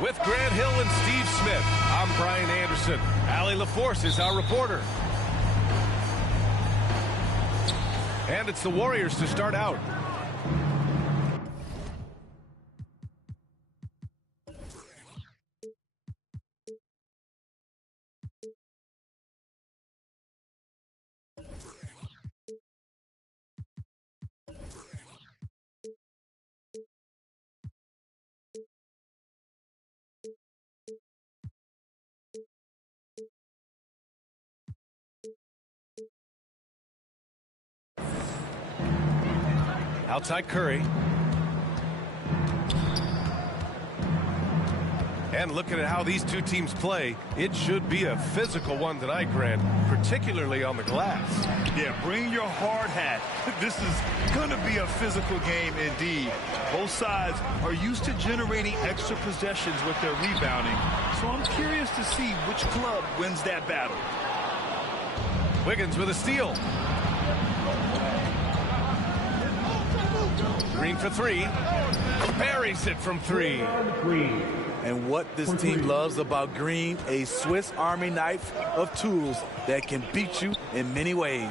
With Grant Hill and Steve Smith, I'm Brian Anderson. Allie LaForce is our reporter. And it's the Warriors to start out. Outside Curry. And looking at how these two teams play, it should be a physical one tonight, Grant, particularly on the glass. Yeah, bring your hard hat. This is going to be a physical game indeed. Both sides are used to generating extra possessions with their rebounding, so I'm curious to see which club wins that battle. Wiggins with a steal. Green for three. Buries it from three. And what this team loves about Green, a Swiss Army knife of tools that can beat you in many ways.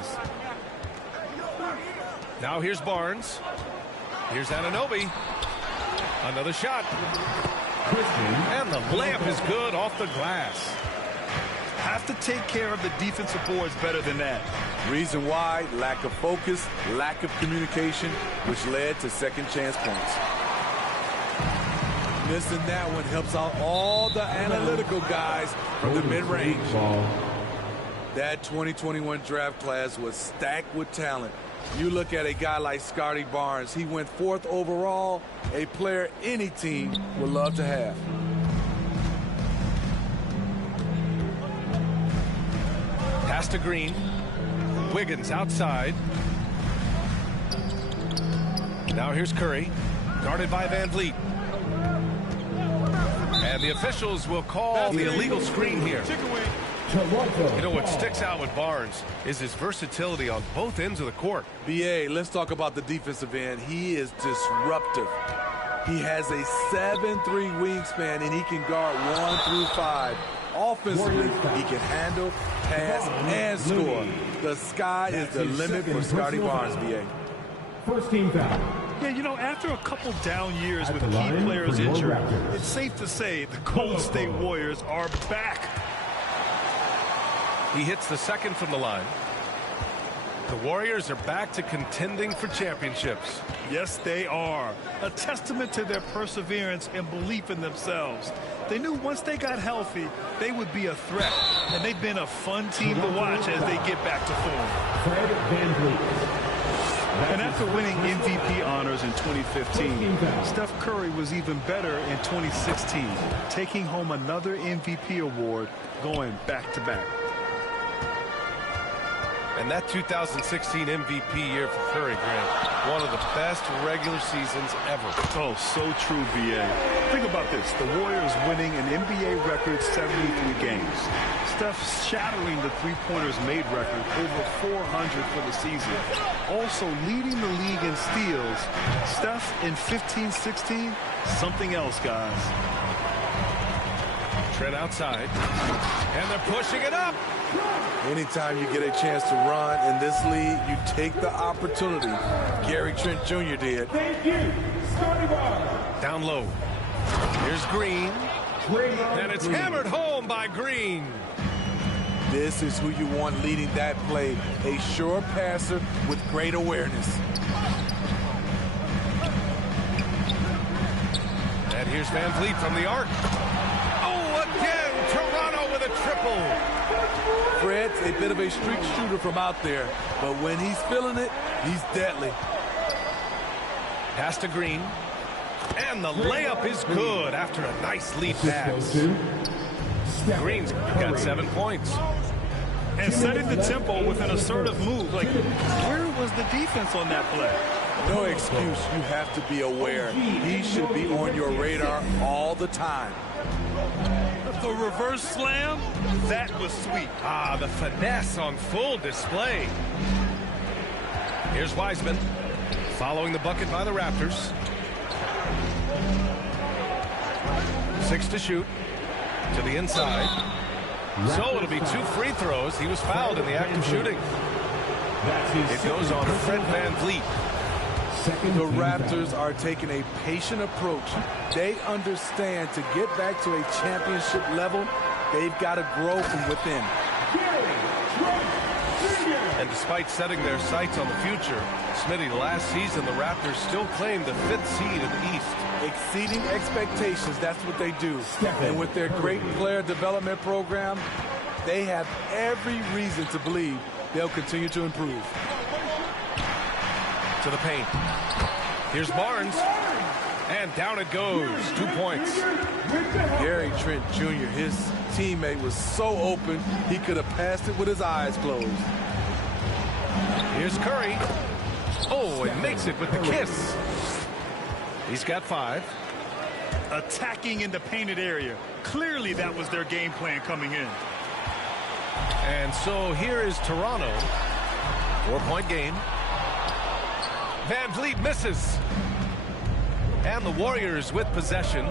Now here's Barnes. Here's Anunoby. Another shot. And the layup is good off the glass. Have to take care of the defensive boards better than that. Reason why: lack of focus, lack of communication, which led to second chance points. Missing that one helps out all the analytical guys from the mid-range. That 2021 draft class was stacked with talent. You look at a guy like Scotty Barnes, he went 4th overall, a player any team would love to have. Pass to Green. Wiggins outside. Now here's Curry, guarded by Van Vliet. And the officials will call the illegal screen here. You know, what sticks out with Barnes is his versatility on both ends of the court. B.A., let's talk about the defensive end. He is disruptive. He has a 7'3" wingspan, and he can guard 1 through 5. Offensively, he can handle, pass, and score. The sky is the limit for Scotty Barnes, B.A. First team foul. Yeah, you know, after a couple down years with key players injured, it's safe to say the Golden State Warriors are back. He hits the second from the line. The Warriors are back to contending for championships. Yes, they are. A testament to their perseverance and belief in themselves. They knew once they got healthy, they would be a threat. And they've been a fun team to watch as they get back to form. Fred VanVleet. And after winning MVP honors in 2015, Steph Curry was even better in 2016, taking home another MVP award, going back-to-back. And that 2016 MVP year for Curry, Grant, one of the best regular seasons ever. Oh, so true, B.A. Think about this. The Warriors winning an NBA record 73 games. Steph shattering the three-pointers made record, over 400 for the season. Also leading the league in steals. Steph in 15-16, something else, guys. Trent outside. And they're pushing it up. Anytime you get a chance to run in this league, you take the opportunity. Gary Trent Jr. did. Thank you, Scotty Barnes. Down low. Here's Green. And it's hammered home by Green. This is who you want leading that play. A sure passer with great awareness. And here's Van Vliet from the arc. Oh, again, Toronto with a triple. Fred's a bit of a streak shooter from out there, but when he's feeling it, he's deadly. Pass to Green. And the layup is good after a nice lead pass. Green's got 7 points. And setting the tempo with an assertive move. Like, where was the defense on that play? No excuse. You have to be aware. He should be on your radar all the time. The reverse slam, that was sweet. Ah, the finesse on full display. Here's Wiseman following the bucket by the Raptors. 6 to shoot to the inside. So it'll be 2 free throws. He was fouled in the act of shooting. It goes on to Fred Van Vliet. The Raptors are taking a patient approach. They understand to get back to a championship level, they've got to grow from within. And despite setting their sights on the future, Smitty, last season the Raptors still claimed the 5th seed in the East. Exceeding expectations, that's what they do. And with their great player development program, they have every reason to believe they'll continue to improve. To the paint. Here's Barnes. And down it goes. 2 points. Gary Trent Jr., his teammate, was so open, he could have passed it with his eyes closed. Here's Curry. Oh, and makes it with the kiss. He's got 5. Attacking in the painted area. Clearly that was their game plan coming in. And so here is Toronto. 4-point game. Van Vliet misses. And the Warriors with possession.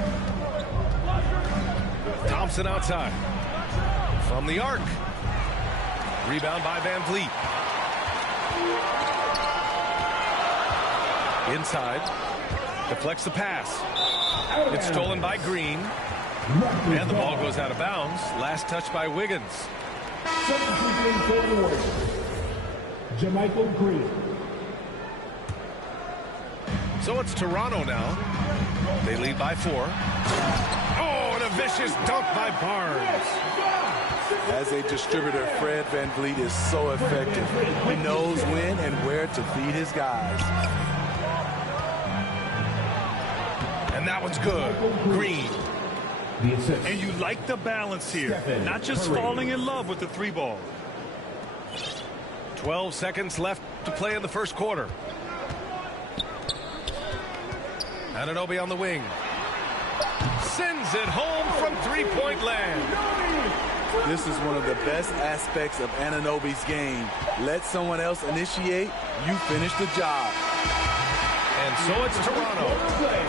Thompson outside. From the arc. Rebound by Van Vliet. Inside. Deflects the pass. It's stolen by Green. And the ball goes out of bounds. Last touch by Wiggins. JaMychal Green. So it's Toronto now. They lead by 4. Oh, and a vicious dunk by Barnes. As a distributor, Fred Van Vliet is so effective. He knows when and where to feed his guys. And that one's good. Green. And you like the balance here. Not just falling in love with the 3 ball. 12 seconds left to play in the first quarter. Anunoby on the wing. Sends it home from 3-point land. This is one of the best aspects of Anunoby's game. Let someone else initiate, you finish the job. And so it's Toronto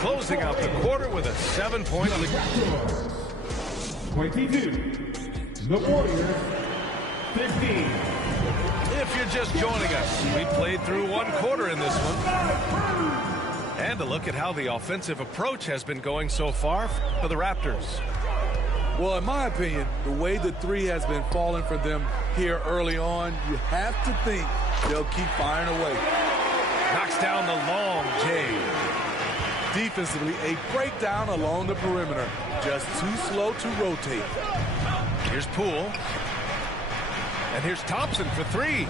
closing out the quarter with a 7-point lead. 22. The Warriors, 15. If you're just joining us, we played through 1 quarter in this one. And a look at how the offensive approach has been going so far for the Raptors. Well, in my opinion, the way the 3 has been falling for them here early on, you have to think they'll keep firing away. Knocks down the long J. Defensively, a breakdown along the perimeter. Just too slow to rotate. Here's Poole. And here's Thompson for 3.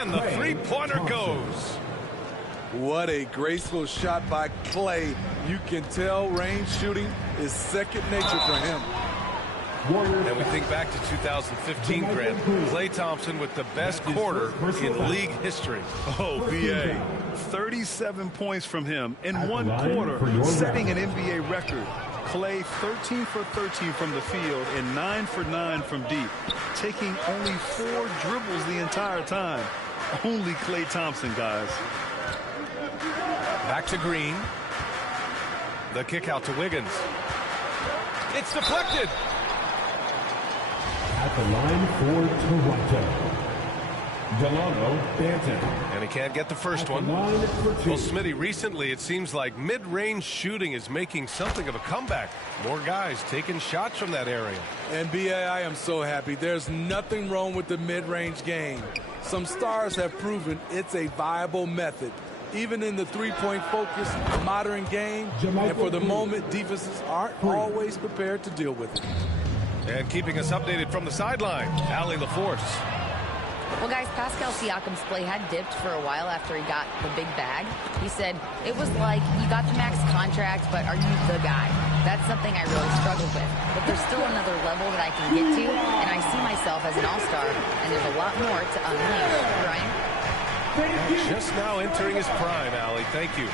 And the 3-pointer goes. What a graceful shot by Clay. You can tell range shooting is second nature for him. And we think back to 2015, Grant. Klay Thompson with the best quarter in league history. Oh, BA. 37 points from him in 1 quarter, setting an NBA record. Klay 13 for 13 from the field and 9 for 9 from deep, taking only 4 dribbles the entire time. Only Klay Thompson, guys. Back to Green. The kick out to Wiggins. It's deflected. At the line for Toronto, Delano Banton. And he can't get the first one. Line for 2. Well, Smitty, recently it seems like mid-range shooting is making something of a comeback. More guys taking shots from that area. And BA, I am so happy. There's nothing wrong with the mid-range game. Some stars have proven it's a viable method. Even in the three-point focus modern game, and for the moment, defenses aren't always prepared to deal with it. And keeping us updated from the sideline, Allie LaForce. Well, guys, Pascal Siakam's play had dipped for a while after he got the big bag. He said, it was like, you got the max contract, but are you the guy? That's something I really struggled with. But there's still another level that I can get to, and I see myself as an all-star, and there's a lot more to unleash. Brian? Just now entering his prime, Allie. Thank you.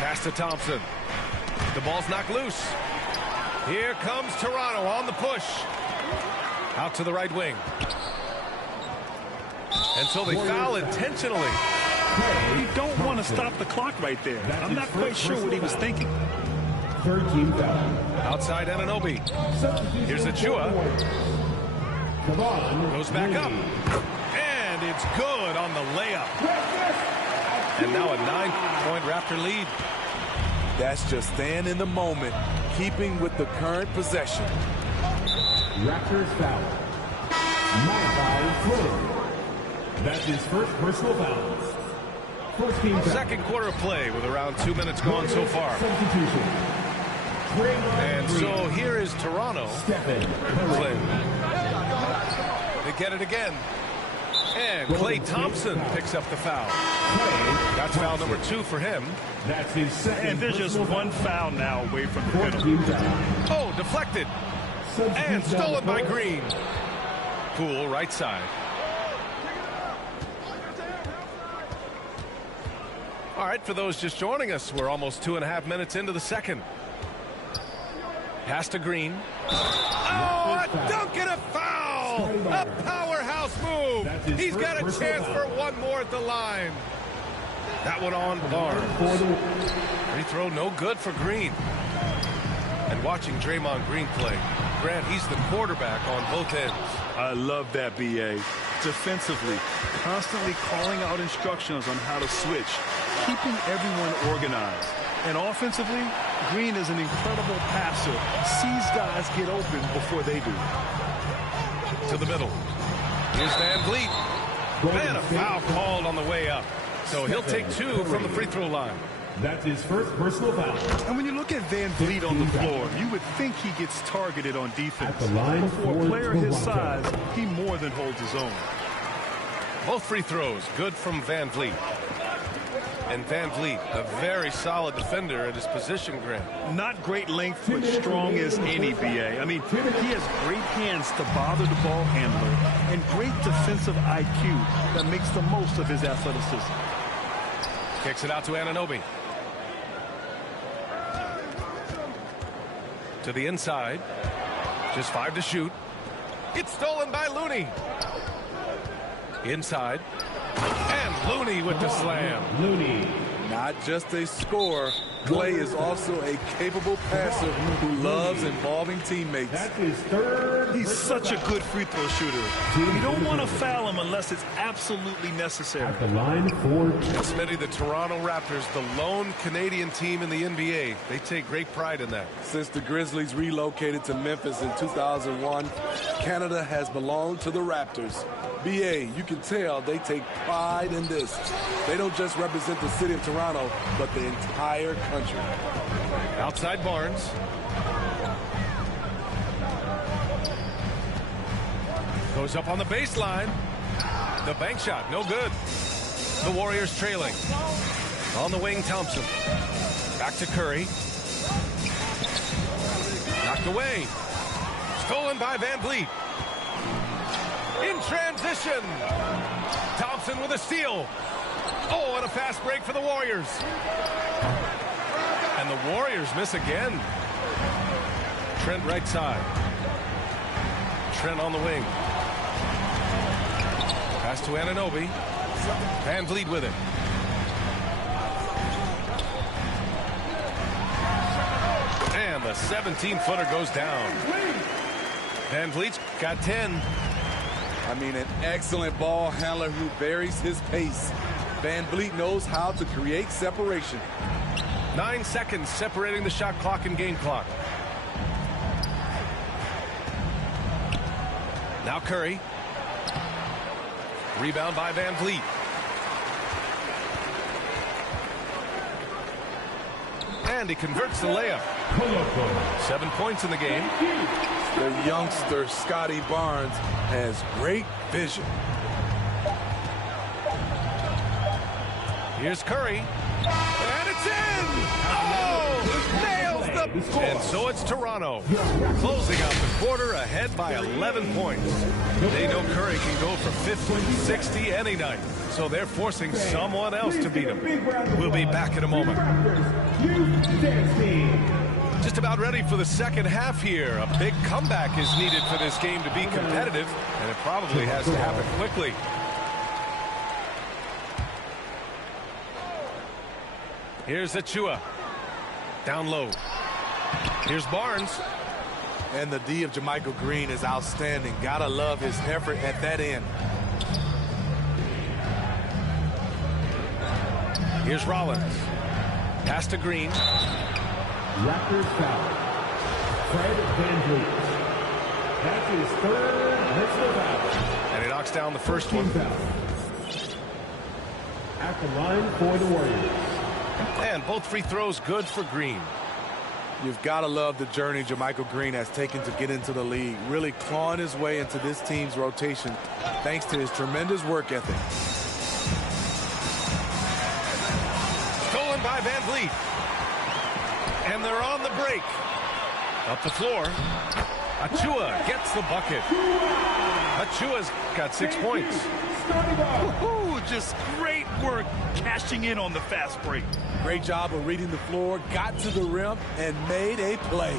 Pass to Thompson. The ball's knocked loose. Here comes Toronto on the push. Out to the right wing. And so they foul intentionally. You don't want to stop the clock right there. I'm not quite sure what he was thinking. Third team foul. Outside Anunoby. Here's Achua. Goes back up. And it's good on the layup. And now a 9-point Raptor lead. That's just staying in the moment, keeping with the current possession. Raptors foul. Foul. That's his first personal foul. First team foul. Second quarter of play with around 2 minutes gone so far. Substitution. And so here is Toronto. Play. They get it again. And Klay Thompson picks up the foul. That's foul number 2 for him. That's his second. And there's just one foul now away from the penalty. Oh, deflected. And stolen by Green. Poole, right side. All right, for those just joining us, we're almost 2.5 minutes into the second. Pass to Green. Oh, a dunk and a foul! A powerhouse move! He's got a chance for one more at the line. That one on Barnes. Free throw no good for Green. And watching Draymond Green play, Grant, he's the quarterback on both ends. I love that, B.A. Defensively, constantly calling out instructions on how to switch, keeping everyone organized. And offensively, Green is an incredible passer. Sees guys get open before they do. To the middle. Here's Van Vliet. And a foul called on the way up. So he'll take 2 from the free throw line. That's his first personal foul. And when you look at Van Vliet on the floor, you would think he gets targeted on defense. At the line for a player his size, he more than holds his own. Both free throws good from Van Vliet. And Van Vliet, a very solid defender at his position, Grant. Not great length, but strong as any, B.A. I mean, he has great hands to bother the ball handler and great defensive IQ that makes the most of his athleticism. Kicks it out to Anunoby. To the inside. Just 5 to shoot. It's stolen by Looney. Inside. And Looney with the slam. Looney. Not just a scorer, Klay is also a capable passer who loves involving teammates. That's his third. He's such a good free throw shooter. You don't want to foul him unless it's absolutely necessary. At the line for Smitty, the Toronto Raptors, the lone Canadian team in the NBA. They take great pride in that. Since the Grizzlies relocated to Memphis in 2001, Canada has belonged to the Raptors. BA, you can tell they take pride in this. They don't just represent the city of Toronto, but the entire country. Outside Barnes. Goes up on the baseline. The bank shot, no good. The Warriors trailing. On the wing, Thompson. Back to Curry. Knocked away. Stolen by Van Vliet. In transition. Thompson with a steal. Oh, and a fast break for the Warriors. And the Warriors miss again. Trent right side. Trent on the wing. Pass to Anunoby. Van Vliet with it. And the 17-footer goes down. Van Vliet's got 10. I mean, an excellent ball handler who varies his pace. Van Vliet knows how to create separation. 9 seconds separating the shot clock and game clock. Now Curry. Rebound by Van Vliet. And he converts the layup. 7 points in the game. The youngster, Scotty Barnes, has great vision. Here's Curry. And it's in! Oh! Nails the... And so it's Toronto. Closing out the quarter ahead by 11 points. They know Curry can go for 50, 60 any night. So they're forcing someone else to beat him. We'll be back in a moment. Just about ready for the second half here. A big comeback is needed for this game to be competitive, and it probably has to happen quickly. Here's Achua. Down low. Here's Barnes. And the D of JaMychal Green is outstanding. Gotta love his effort at that end. Here's Rollins. Pass to Green. Raptors foul. Fred VanVleet. That's his third personal foul. And he knocks down the first one. At the line for the Warriors. And both free throws good for Green. You've got to love the journey JaMychal Green has taken to get into the league, really clawing his way into this team's rotation thanks to his tremendous work ethic. Stolen by VanVleet. And they're on the break. Up the floor. Achua gets the bucket. Achua's got 6 points. Just great work cashing in on the fast break. Great job of reading the floor, got to the rim, and made a play.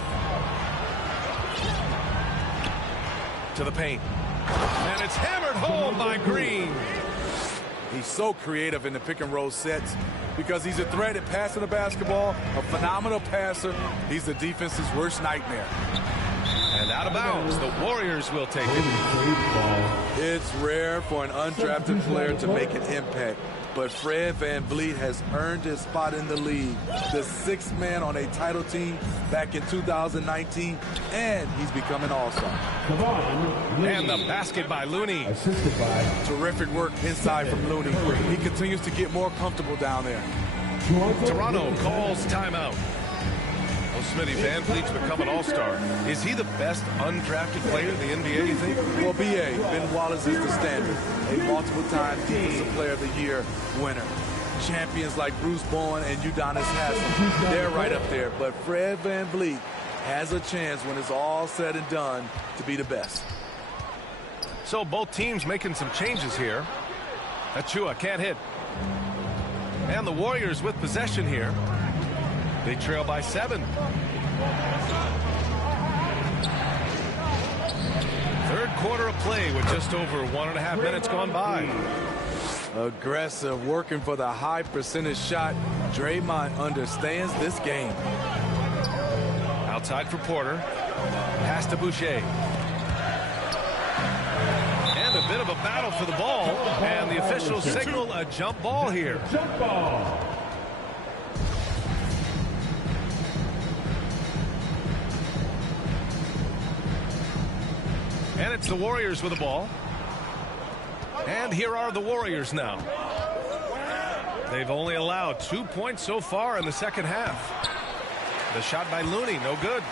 To the paint. And it's hammered home by Green. He's so creative in the pick and roll sets because he's a threat at passing the basketball, a phenomenal passer. He's the defense's worst nightmare. And out of bounds, the Warriors will take it. It's rare for an undrafted player to make an impact, but Fred VanVleet has earned his spot in the league. The sixth man on a title team back in 2019, and he's become an all-star. And the basket by Looney. Assisted by Terrific work inside from Looney. He continues to get more comfortable down there. Toronto calls timeout. Well, Smitty, VanVleet's become an all-star. Is he the best undrafted player in the NBA, you think? Well, B.A., Ben Wallace is the standard. A multiple-time Defensive Player of the Year winner. Champions like Bruce Bowen and Udonis Haslem, they're right up there. But Fred VanVleet has a chance when it's all said and done to be the best. So both teams making some changes here. Achua can't hit. And the Warriors with possession here. They trail by 7. Third quarter of play with just over 1.5 minutes gone by. Aggressive, working for the high percentage shot. Draymond understands this game. Outside for Porter. Pass to Boucher. And a bit of a battle for the ball. And the officials signal a jump ball here. jump ball. And it's the Warriors with the ball. And here are the Warriors now. They've only allowed 2 points so far in the second half. The shot by Looney, no good.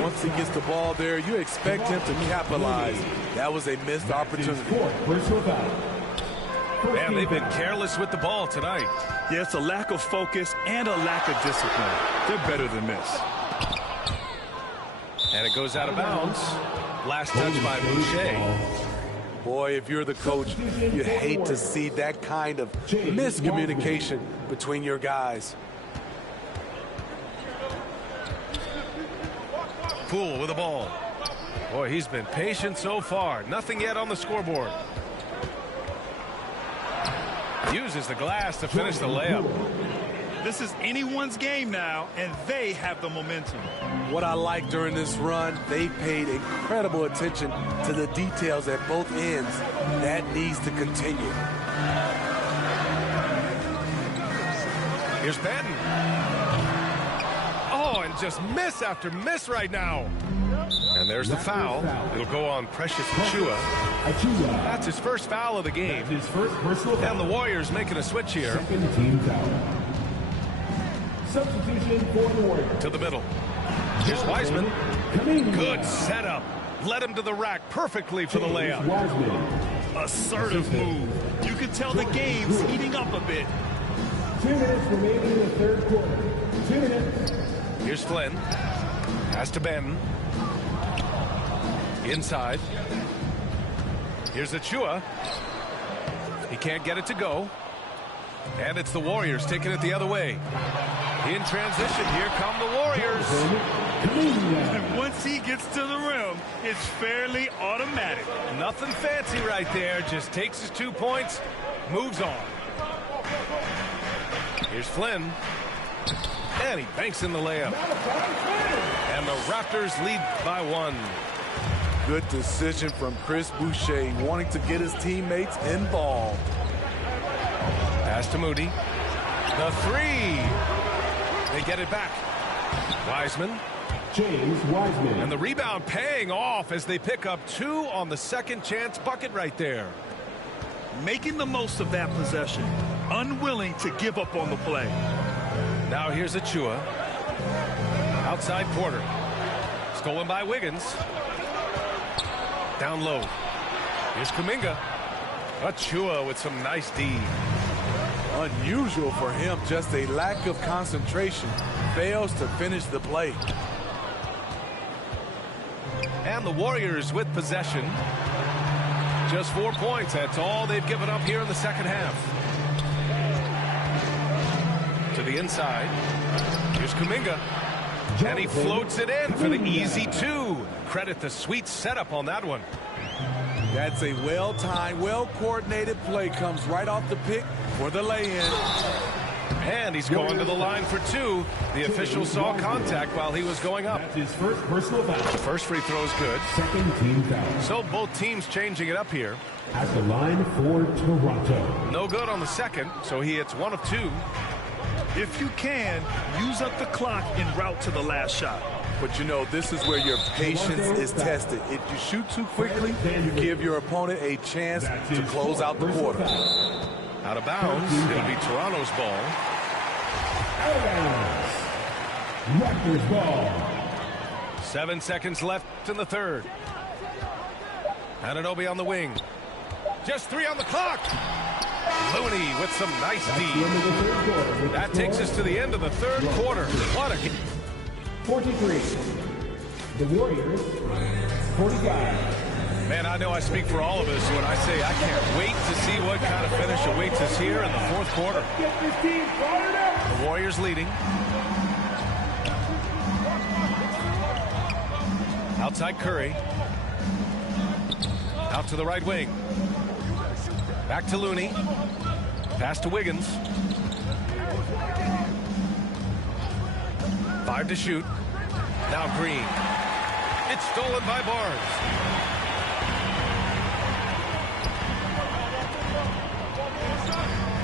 Once he gets the ball there, you expect him to capitalize. That was a missed opportunity. Man, they've been careless with the ball tonight. Yeah, it's a lack of focus and a lack of discipline. They're better than this. And it goes out of bounds. Last touch by Boucher. Boy, if you're the coach, you hate to see that kind of miscommunication between your guys. Poole with the ball. Boy, he's been patient so far. Nothing yet on the scoreboard. Uses the glass to finish the layup. This is anyone's game now, and they have the momentum. What I like during this run, they paid incredible attention to the details at both ends. That needs to continue. Here's Patton. Oh, and just miss after miss right now. And there's the foul. It'll go on Precious Achua. That's his first foul of the game. His first personal foul. And the Warriors making a switch here. Second team foul. Substitution for the Warriors. To the middle. Here's Wiseman. Good setup. Led him to the rack perfectly for the layup. Assertive move. You can tell the game's heating up a bit. 2 minutes remaining in the third quarter. 2 minutes. Here's Flynn. Has to Banton. Inside. Here's Achua. He can't get it to go. And it's the Warriors taking it the other way. In transition, here come the Warriors. And once he gets to the rim, it's fairly automatic. Nothing fancy right there. Just takes his 2 points, moves on. Here's Flynn. And he banks in the layup. And the Raptors lead by 1. Good decision from Chris Boucher, wanting to get his teammates involved. Pass to Moody. The 3. They get it back. Wiseman. James Wiseman. And the rebound paying off as they pick up 2 on the second chance bucket right there. Making the most of that possession. Unwilling to give up on the play. Now here's Achua. Outside Porter. Stolen by Wiggins. Down low. Here's Kuminga. Achua with some nice D. Unusual for him, just a lack of concentration. Fails to finish the play. And the Warriors with possession. Just 4 points. That's all they've given up here in the second half. To the inside. Here's Kuminga. And he floats it in for the easy 2. Credit the sweet setup on that one. That's a well-timed, well-coordinated play. Comes right off the pick for the lay-in. And he's going to the line for 2. The official saw contact while he was going up. That's his first personal foul. First free throw is good. Second team foul. So both teams changing it up here. At the line for Toronto. No good on the second, so he hits 1 of 2. If you can, use up the clock en route to the last shot. But you know, this is where your patience is tested. If you shoot too quickly, you give your opponent a chance to close out the quarter. Out of bounds, it'll be Toronto's ball. Out of bounds. Raptors ball. 7 seconds left in the third. Anunoby on the wing. Just 3 on the clock. Looney with some nice D. That takes us to the end of the third quarter. What a game. 43. The Warriors, 45. Man, I know I speak for all of us when I say I can't wait to see what kind of finish awaits us here in the fourth quarter. Get this team fired up. The Warriors leading. Outside Curry. Out to the right wing. Back to Looney. Pass to Wiggins. 5 to shoot. Now Green. It's stolen by Barnes.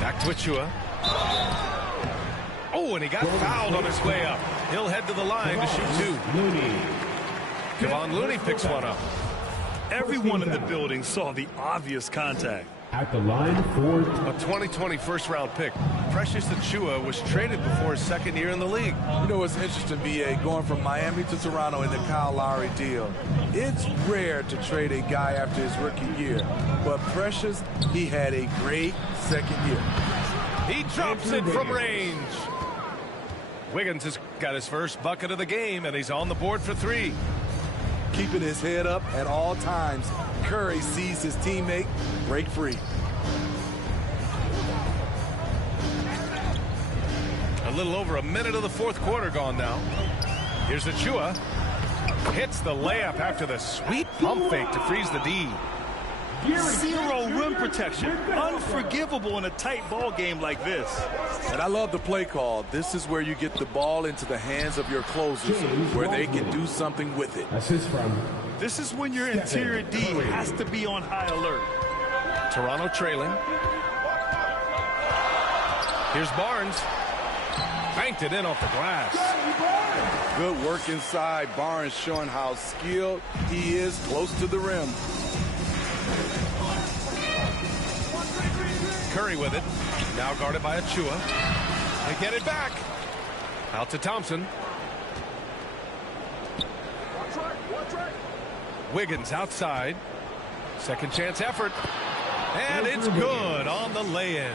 Back to Achua. Oh, and he got fouled on his way up. He'll head to the line to shoot 2. Looney. Kevon Looney picks one up. Everyone in the building saw the obvious contact. At the line for A 2020 first-round pick. Precious Achua was traded before his second year in the league. You know what's interesting, B.A., going from Miami to Toronto in the Kyle Lowry deal. It's rare to trade a guy after his rookie year. But Precious, he had a great second year. He drops it from range. Wiggins has got his first bucket of the game, and he's on the board for 3. Keeping his head up at all times. Curry sees his teammate break free. A little over a minute of the fourth quarter gone now. Here's Achua. Hits the layup after the sweet pump fake to freeze the D. Zero rim protection. Unforgivable in a tight ball game like this. And I love the play call. This is where you get the ball into the hands of your closers where they can do something with it. assist from This is when your interior D has to be on high alert. Toronto trailing. Here's Barnes. Banked it in off the glass. Good work inside. Barnes showing how skilled he is close to the rim. Curry with it. Now guarded by Achua. They get it back. Out to Thompson. Wiggins outside. Second chance effort. And it's good on the lay-in.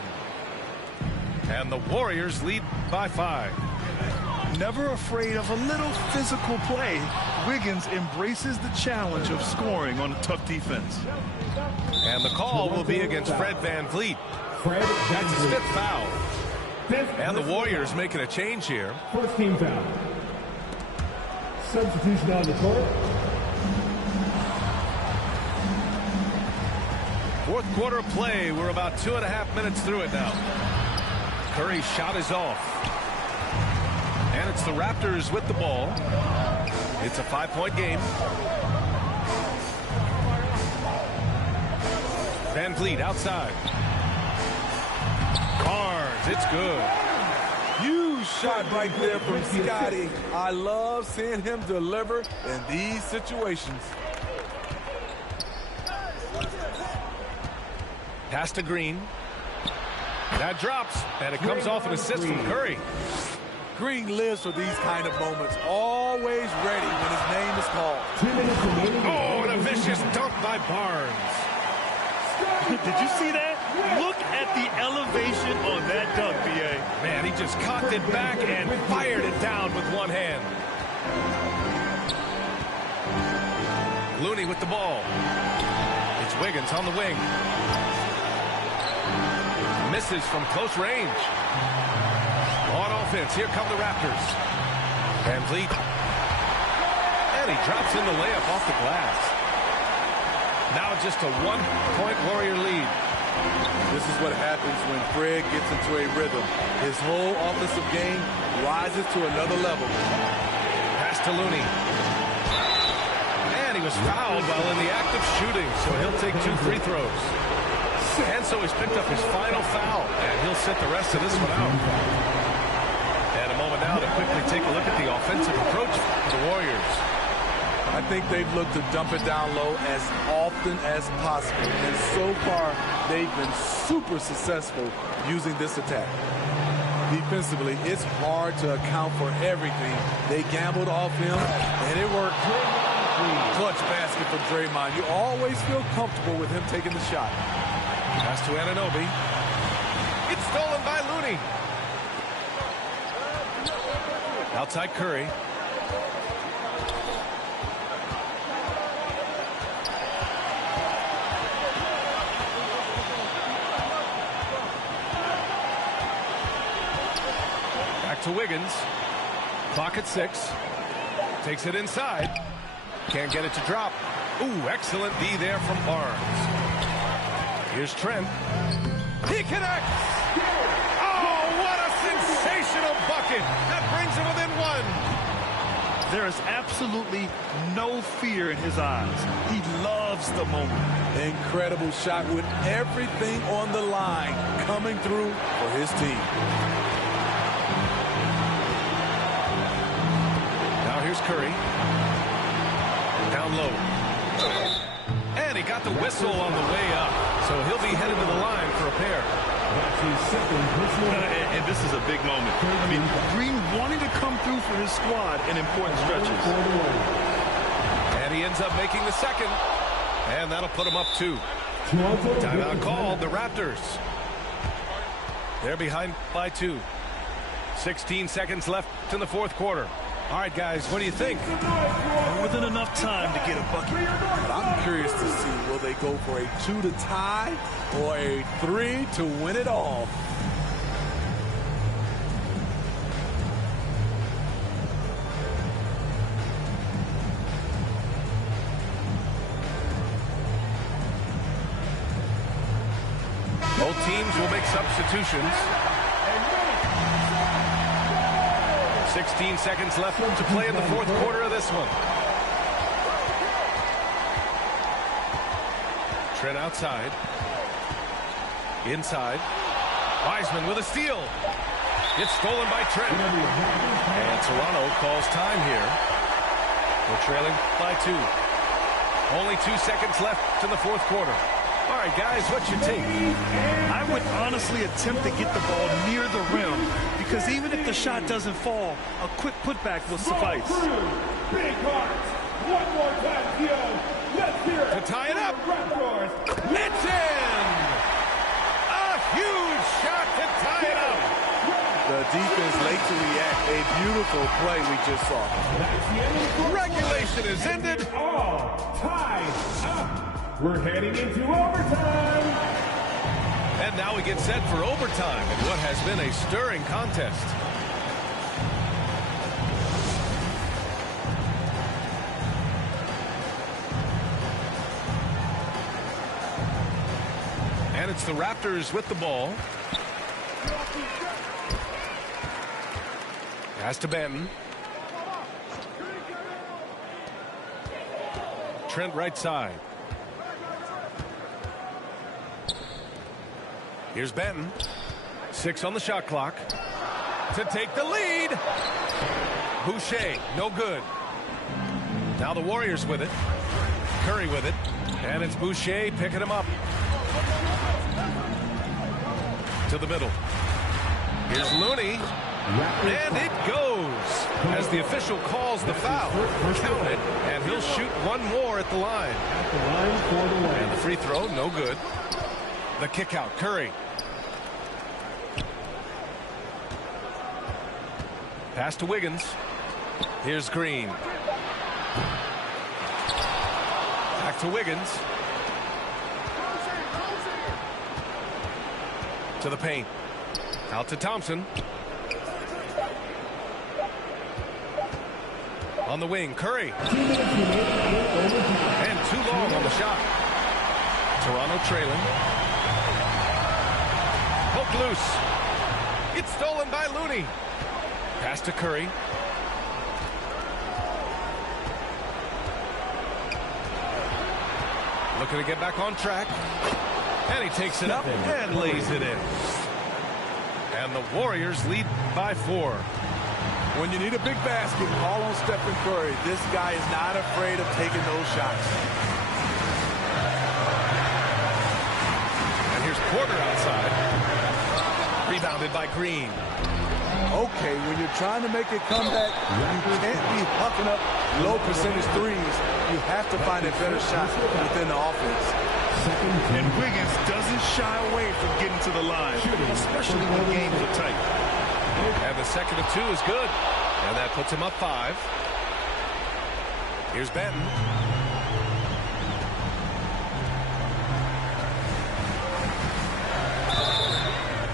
And the Warriors lead by 5. Never afraid of a little physical play, Wiggins embraces the challenge of scoring on a tough defense. And the call will be against Fred VanVleet. That's his 5th foul. And the Warriors making a change here. First team foul. Substitution on the court. Fourth quarter play. We're about 2.5 minutes through it now. Curry's shot is off. And it's the Raptors with the ball. It's a 5-point game. VanVleet outside. Carnes, it's good. Huge shot right there from Scotty. I love seeing him deliver in these situations. Pass to Green. That drops, and it comes off an assist from Curry. Green lives for these kind of moments, always ready when his name is called. 2 minutes remaining. Oh, and a vicious dunk by Barnes. Did you see that? Look at the elevation on that dunk, B.A. Man, he just cocked it back and fired it down with one hand. Looney with the ball. It's Wiggins on the wing. Misses from close range. On offense, here come the Raptors. VanVleet. And he drops in the layup off the glass. Now just a 1-point Warrior lead. This is what happens when Fred gets into a rhythm. His whole offensive game rises to another level. Pass to Looney. And he was fouled while in the act of shooting, so he'll take 2 free throws. And so he's picked up his final foul, and he'll sit the rest of this one out. And a moment now to quickly take a look at the offensive approach for the Warriors. I think they've looked to dump it down low as often as possible. And so far, they've been super successful using this attack. Defensively, it's hard to account for everything. They gambled off him, and it worked. Clutch basket for Draymond. You always feel comfortable with him taking the shot. Pass to Anunoby. It's stolen by Looney. Outside Curry. Back to Wiggins. Clock at 6. Takes it inside. Can't get it to drop. Ooh, excellent D there from Barnes. Here's Trent. He connects. Oh, what a sensational bucket. That brings him within 1. There is absolutely no fear in his eyes. He loves the moment. Incredible shot with everything on the line coming through for his team. Now here's Curry. Down low. And he got the whistle on the way up. So he'll be headed to the line for a pair. That's his second personal. And this is a big moment. I mean, Green wanting to come through for his squad in important stretches. And he ends up making the second. And that'll put him up 2. Timeout called, the Raptors. They're behind by 2. 16 seconds left in the fourth quarter. All right, guys, what do you think? More than enough time to get a bucket. But I'm curious to see, will they go for a 2 to tie or a 3 to win it all? Both teams will make substitutions. 16 seconds left to play in the fourth quarter of this one. Trent outside. Inside. Wiseman with a steal. It's stolen by Trent. And Toronto calls time here. They're trailing by 2. Only 2 seconds left in the fourth quarter. All right, guys, what's your take? I would honestly attempt to get the ball near the rim because even if the shot doesn't fall, a quick putback will suffice. Big hearts. One more time, Theo. Let's hear it. To tie it up. Raptors. It's in! A huge shot to tie it up. The defense late to react. A beautiful play we just saw. That's the end of the Regulation is ended. all tied up. We're heading into overtime. And now we get set for overtime in what has been a stirring contest. And it's the Raptors with the ball. Pass to Benton. Trent right side. Here's Benton. 6 on the shot clock. To take the lead. Boucher, no good. Now the Warriors with it. Curry with it. And it's Boucher picking him up. To the middle. Here's Looney. And it goes. As the official calls the foul. Count it. And he'll shoot one more at the line. At the line for the win. And the free throw, no good. The kick out, Curry. Pass to Wiggins. Here's Green. Back to Wiggins. To the paint. Out to Thompson. On the wing, Curry. And too long on the shot. Toronto trailing. Hook loose. It's stolen by Looney. Pass to Curry. Looking to get back on track. And he takes it up and lays it in. And the Warriors lead by 4. When you need a big basket, call on Stephen Curry. This guy is not afraid of taking those shots. And here's Porter outside. Rebounded by Green. Okay, when you're trying to make a comeback, you can't be hucking up low percentage threes. You have to find a better shot within the offense. And Wiggins doesn't shy away from getting to the line, especially when games are tight. And the second of 2 is good. And that puts him up 5. Here's Benton.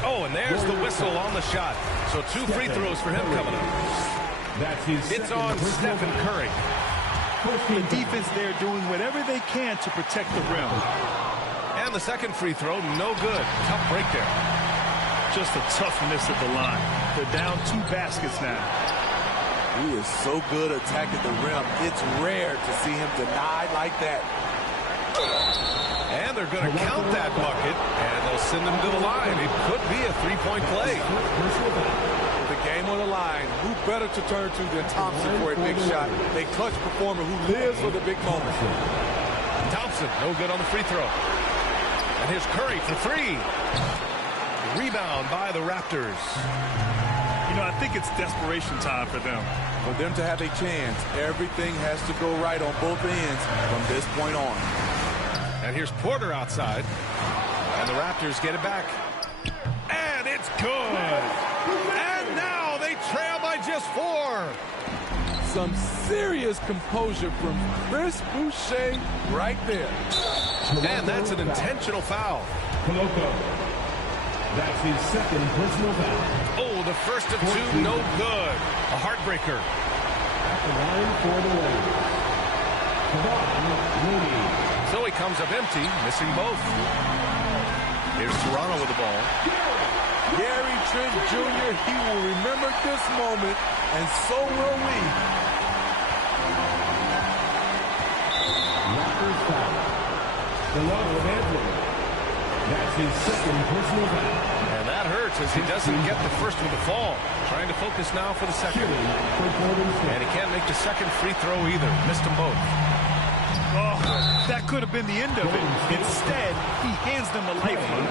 Oh, and there's the whistle on the shot. So 2 free throws for him coming up. That's his It's on Stephen Curry. The defense there doing whatever they can to protect the rim. And the second free throw, no good. Tough break there. Just a tough miss at the line. They're down 2 baskets now. He is so good attacking the rim. It's rare to see him denied like that. And they're going to count that bucket, and they'll send him to the line. It could be a 3-point play. With the game on the line, who better to turn to than Thompson for a big shot? A clutch performer who lives for the big moment. Thompson, no good on the free throw. And here's Curry for 3. Rebound by the Raptors. You know, I think it's desperation time for them. For them to have a chance, everything has to go right on both ends from this point on. And here's Porter outside. And the Raptors get it back. And it's good. And now they trail by just 4. Some serious composure from Chris Boucher right there. And that's an intentional foul. Koloko. That's his second personal foul. Oh, the first of 2, no good. A heartbreaker. At the line for the win. Looney. So he comes up empty, missing both. Here's Toronto with the ball. Gary Trent Jr., he will remember this moment, and so will we. Raptors foul. Delano Anthony. That's his second personal foul. And that hurts as he doesn't get the first with the fall. Trying to focus now for the second. And he can't make the second free throw either. Missed them both. Oh, that could have been the end of it. Instead, he hands them a lifeline.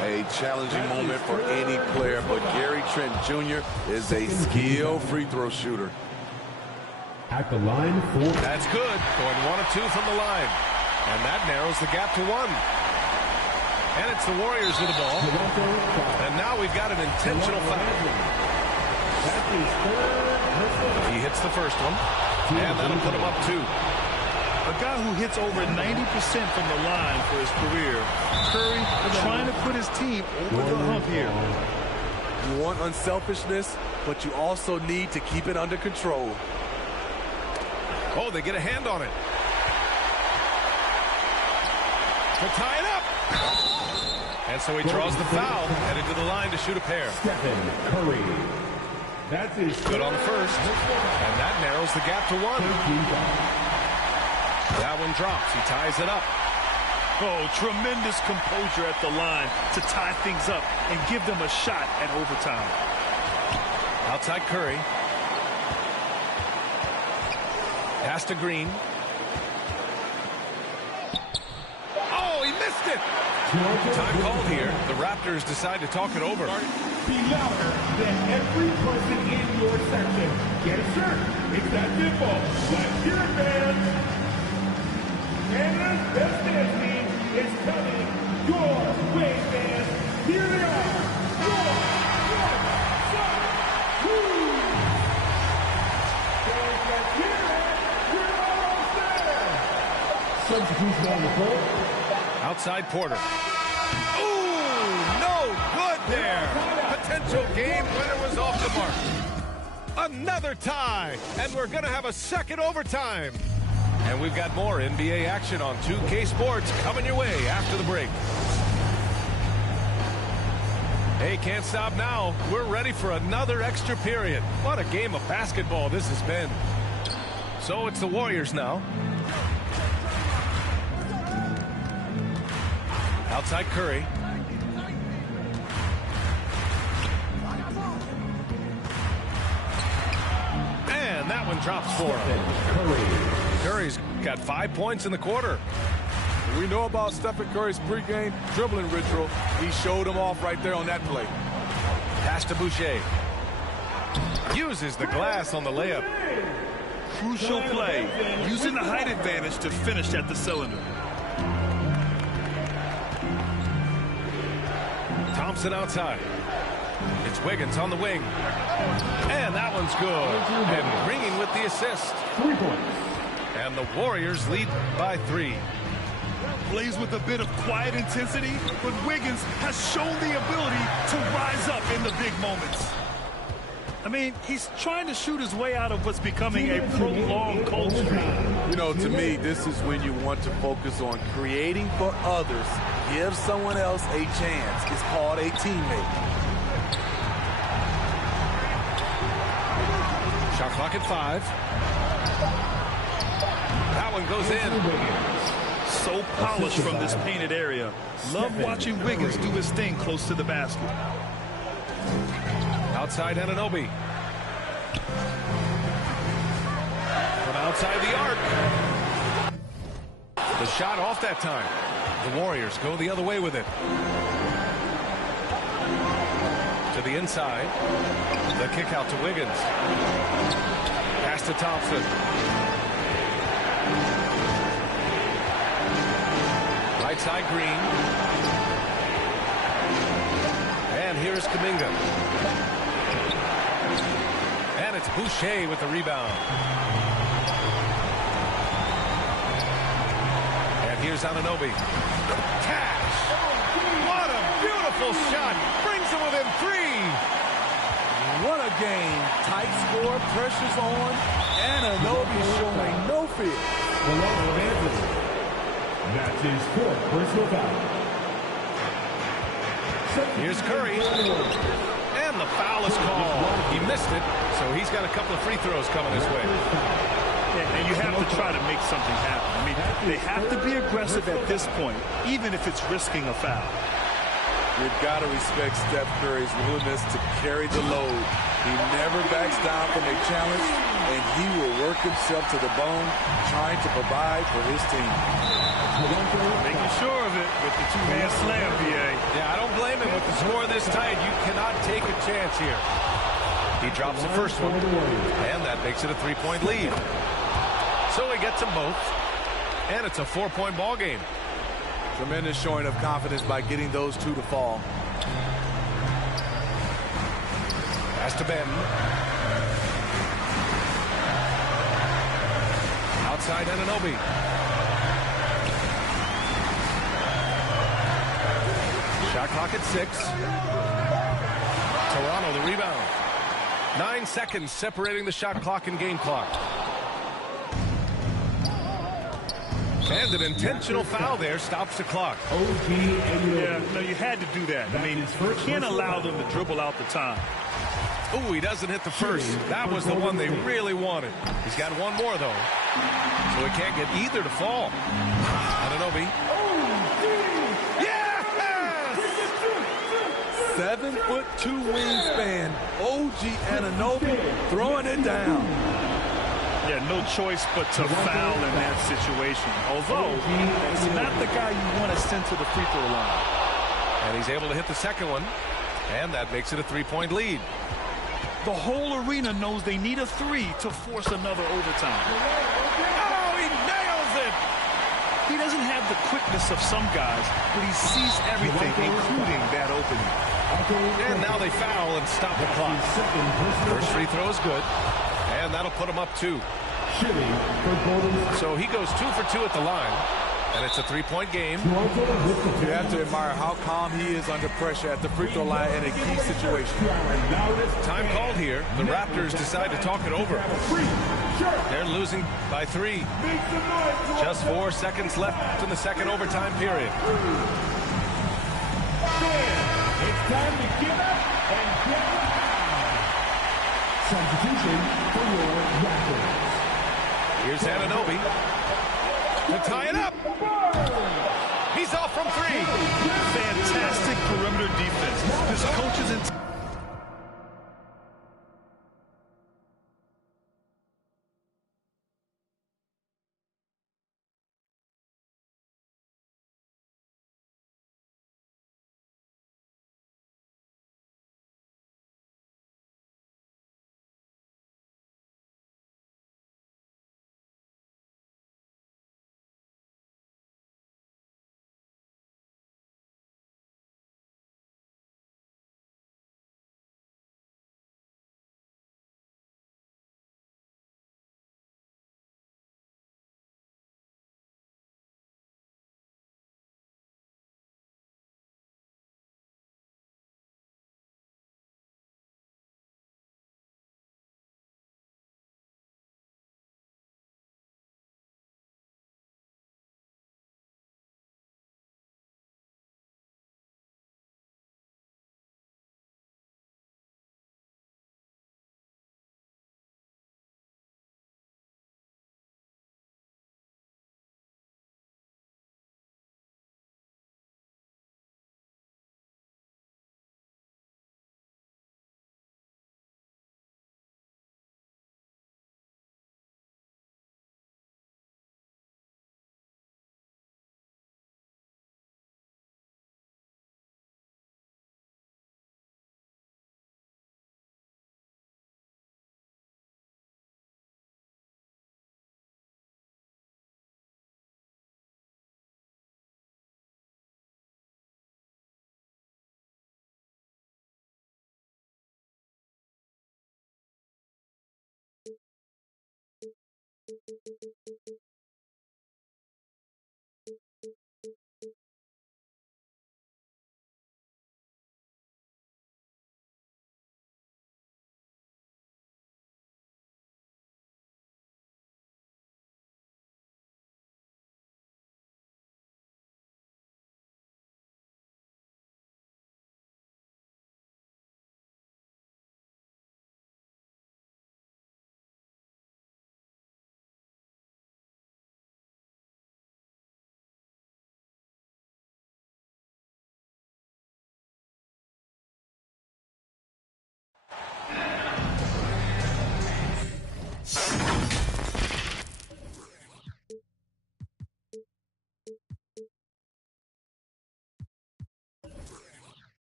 A challenging moment for any player, but Gary Trenton Jr. is a skilled free throw shooter. At the line for... That's good. Going 1 of 2 from the line. And that narrows the gap to 1. And it's the Warriors with the ball. And now we've got an intentional foul. He hits the first one. And that'll put him up 2. A guy who hits over 90% from the line for his career. Curry trying to put his team over the hump here. You want unselfishness, but you also need to keep it under control. Oh, they get a hand on it. To tie it up. And so he draws the foul, headed to the line to shoot a pair. Stephen Curry. That's his Good on the first. And that narrows the gap to 1. That one drops. He ties it up. Oh, tremendous composure at the line to tie things up and give them a shot at overtime. Outside Curry. Pass to Green. Oh, he missed it. Time called here. The Raptors decide to talk it over. Be louder than every person in your section. Get a shirt. It's that simple. Let's hear it, fans. Canada's best dance team is coming your way, fans. Here they are. 4, 1, 7, 2. Let's hear it. We're almost there. Substitution on the floor. Outside Porter. Ooh, no good there. Potential game winner was off the mark. Another tie, and we're going to have a second overtime. And we've got more NBA action on 2K Sports coming your way after the break. Hey, can't stop now. We're ready for another extra period. What a game of basketball this has been. So it's the Warriors now. Outside Curry. And that one drops for him. Curry's got 5 points in the quarter. We know about Stephen Curry's pregame dribbling ritual. He showed him off right there on that play. Pass to Boucher. Uses the glass on the layup. Crucial play, using the height advantage to finish at the cylinder. Thompson outside. It's Wiggins on the wing. And that one's good. And Green with the assist. 3 points. And the Warriors lead by 3. Plays with a bit of quiet intensity, but Wiggins has shown the ability to rise up in the big moments. I mean, he's trying to shoot his way out of what's becoming a prolonged cold streak. You know, to me, this is when you want to focus on creating for others. Give someone else a chance. It's called a teammate. Shot clock at 5. That one goes in. So polished from this painted area. Love watching Wiggins do his thing close to the basket. Outside Anunoby. From outside the arc. The shot off that time. The Warriors go the other way with it. To the inside. The kick out to Wiggins. Pass to Thompson. Right side Green. And here's Kuminga. And it's Boucher with the rebound. And here's Anunoby. Cash! What a beautiful shot! Brings him within 3! What a game. Tight score, pressure's on. Anunoby showing no fear. Malone of Anthony. That's his 4th personal foul. Here's Curry. And the foul is called. He missed it, so he's got a couple of free throws coming his way. And you have to try to make something happen. I mean, they have to be aggressive at this point, even if it's risking a foul. You've got to respect Steph Curry's willingness to carry the load. He never backs down from a challenge, and he will work himself to the bone trying to provide for his team. Making sure of it with the two-hand slam, BA. Yeah, I don't blame him. With the score this tight, you cannot take a chance here. He drops the first one, and that makes it a 3-point lead. So he gets them both, and it's a 4-point ball game. Tremendous showing of confidence by getting those two to fall. Pass to Ben. Outside Anunoby. Shot clock at 6. Toronto the rebound. 9 seconds separating the shot clock and game clock. And an intentional foul there stops the clock. Yeah, no, you had to do that. I mean, you can't allow them to dribble out the time. Ooh, he doesn't hit the first. That was the one they really wanted. He's got one more, though. So he can't get either to fall. Anunoby. Yes! 7'2" wingspan. OG Anunoby throwing it down. Yeah, no choice but to foul in that situation. Although, it's not the guy you want to send to the free throw line. And he's able to hit the second one. And that makes it a 3-point lead. The whole arena knows they need a 3 to force another overtime. Oh, he nails it! He doesn't have the quickness of some guys, but he sees everything, including that opening. And now they foul and stop the clock. First free throw is good. And that'll put him up 2. So he goes 2 for 2 at the line. And it's a 3-point game. You have to admire how calm he is under pressure at the free throw line in a key situation. Time called here. The Raptors decide to talk it over. They're losing by 3. Just 4 seconds left in the second overtime period. It's time to get up and get out. Substitution for your Raptors. Here's Anunoby to tie it up. He's off from 3. Fantastic perimeter defense. His coaches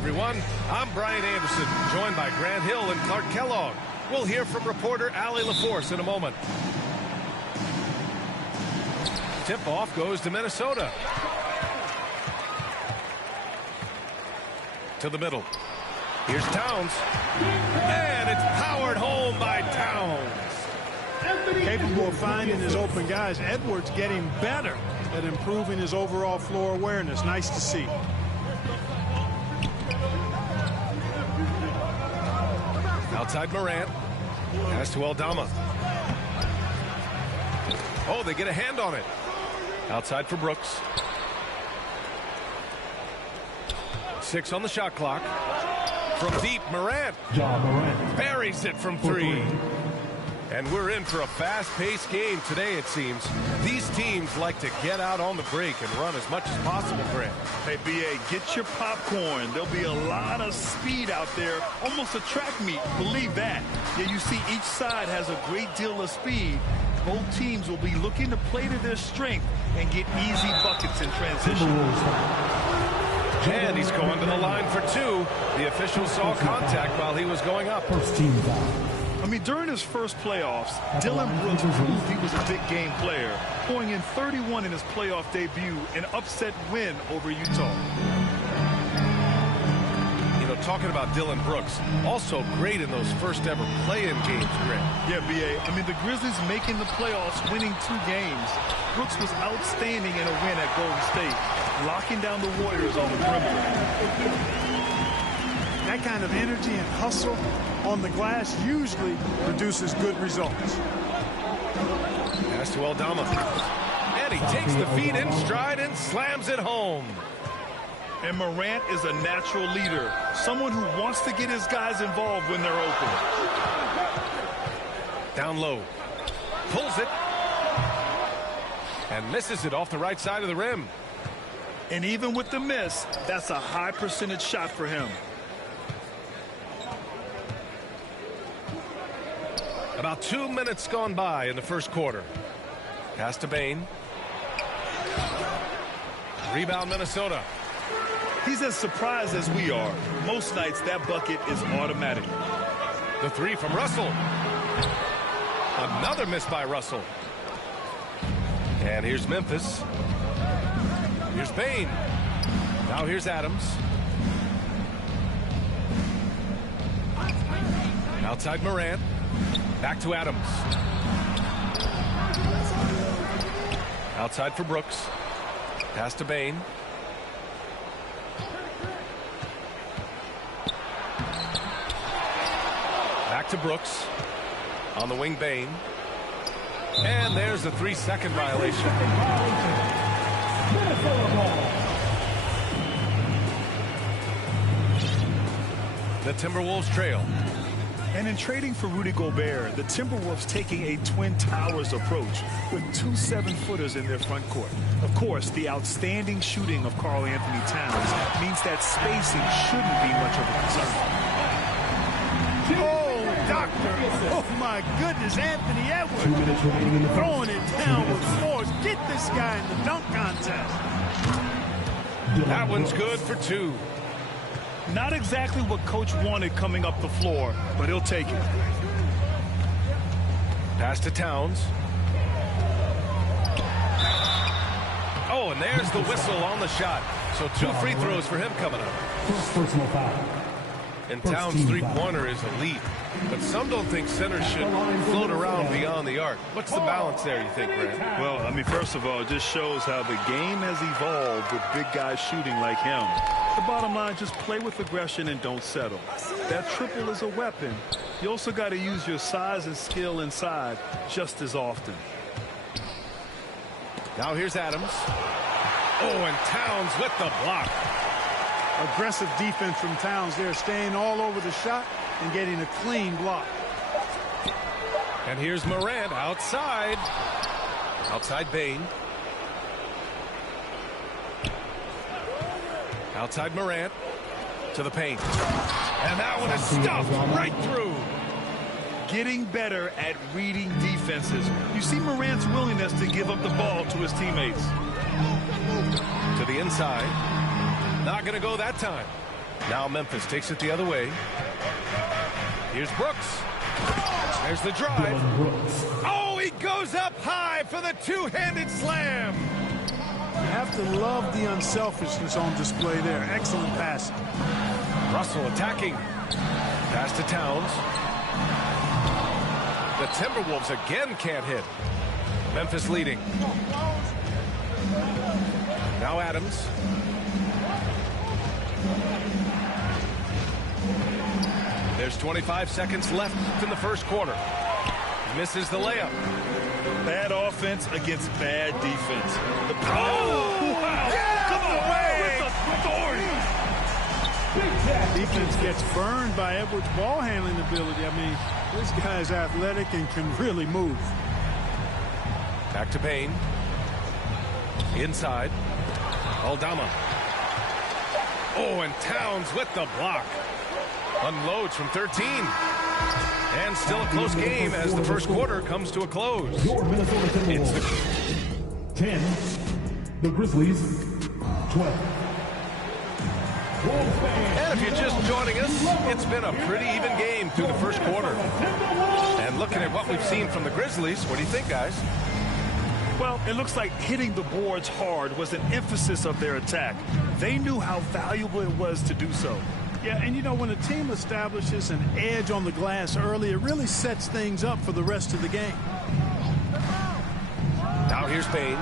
everyone. I'm Brian Anderson, joined by Grant Hill and Clark Kellogg. We'll hear from reporter Allie LaForce in a moment. Tip-off goes to Minnesota. To the middle. Here's Towns. And it's powered home by Towns. Capable of finding his open guys. Edwards getting better at improving his overall floor awareness. Nice to see. Outside Morant. Pass to Aldama. Oh, they get a hand on it. Outside for Brooks. 6 on the shot clock. From deep, Morant buries it from 3. And we're in for a fast-paced game today, it seems. These teams like to get out on the break and run as much as possible, Grant. Hey, B.A., get your popcorn. There'll be a lot of speed out there, almost a track meet. Believe that. Yeah, you see each side has a great deal of speed. Both teams will be looking to play to their strength and get easy buckets in transition. And he's going to the line for 2. The official saw contact while he was going up. First team foul. I mean, during his first playoffs, Dillon Brooks proved he was a big game player, going in 31 in his playoff debut, an upset win over Utah. You know, talking about Dillon Brooks, also great in those first ever play-in games, Grant. Yeah, B.A., I mean, the Grizzlies making the playoffs, winning 2 games. Brooks was outstanding in a win at Golden State, locking down the Warriors on the perimeter. That kind of energy and hustle on the glass usually produces good results. Pass to Aldama. And he takes the feed in stride and slams it home. And Morant is a natural leader, someone who wants to get his guys involved when they're open. Down low. Pulls it. And misses it off the right side of the rim. And even with the miss, that's a high percentage shot for him. About 2 minutes gone by in the first quarter. Pass to Bane. Rebound Minnesota. He's as surprised as we are. Most nights that bucket is automatic. The 3 from Russell. Another miss by Russell. And here's Memphis. Here's Bane. Now here's Adams. Outside Morant. Back to Adams. Outside for Brooks. Pass to Bane. Back to Brooks. On the wing, Bane. And there's the 3-second violation. The Timberwolves trail. And in trading for Rudy Gobert, the Timberwolves taking a Twin Towers approach with 2 7-footers in their front court. Of course, the outstanding shooting of Karl Anthony Towns means that spacing shouldn't be much of a concern. Oh, doctor. Oh, my goodness. Anthony Edwards 2 minutes remaining in the first. throwing it down with force. Get this guy in the dunk contest. That one's good for 2. Not exactly what Coach wanted coming up the floor, but he'll take it. Pass to Towns. Oh, and there's the whistle on the shot. So 2 free throws for him coming up. First personal foul. And First Towns' team three-pointer is elite. But some don't think centers should float around beyond the arc. What's the balance there, you think, Grant? Well, I mean, first of all, it just shows how the game has evolved with big guys shooting like him. The bottom line, just play with aggression and don't settle. That triple is a weapon. You also got to use your size and skill inside just as often. Now here's Adams. Oh, and Towns with the block. Aggressive defense from Towns there, staying all over the shot and getting a clean block. And here's Morant outside. Outside Bane. Outside Morant to the paint. And that one is stuffed right through. Getting better at reading defenses. You see Morant's willingness to give up the ball to his teammates. To the inside. Not going to go that time. Now Memphis takes it the other way. Here's Brooks. There's the drive. Oh, he goes up high for the two-handed slam. You have to love the unselfishness on display there. Excellent pass. Russell attacking. Pass to Towns. The Timberwolves again can't hit. Memphis leading. Now Adams. There's 25 seconds left in the first quarter. Misses the layup. Bad offense against bad defense. Wow! Come away with authority. Defense gets burned by Edwards' ball handling ability. I mean, this guy's athletic and can really move. Back to Payne. Inside. Aldama. Oh, and Towns with the block. Unloads from 13. And still a close game as the first quarter comes to a close. Your Minnesota Timberwolves. 10. The Grizzlies. 12. And if you're just joining us, it's been a pretty even game through the first quarter. And looking at what we've seen from the Grizzlies, what do you think, guys? Well, it looks like hitting the boards hard was an emphasis of their attack. They knew how valuable it was to do so. Yeah, and you know, when a team establishes an edge on the glass early, it really sets things up for the rest of the game. Now here's Payne.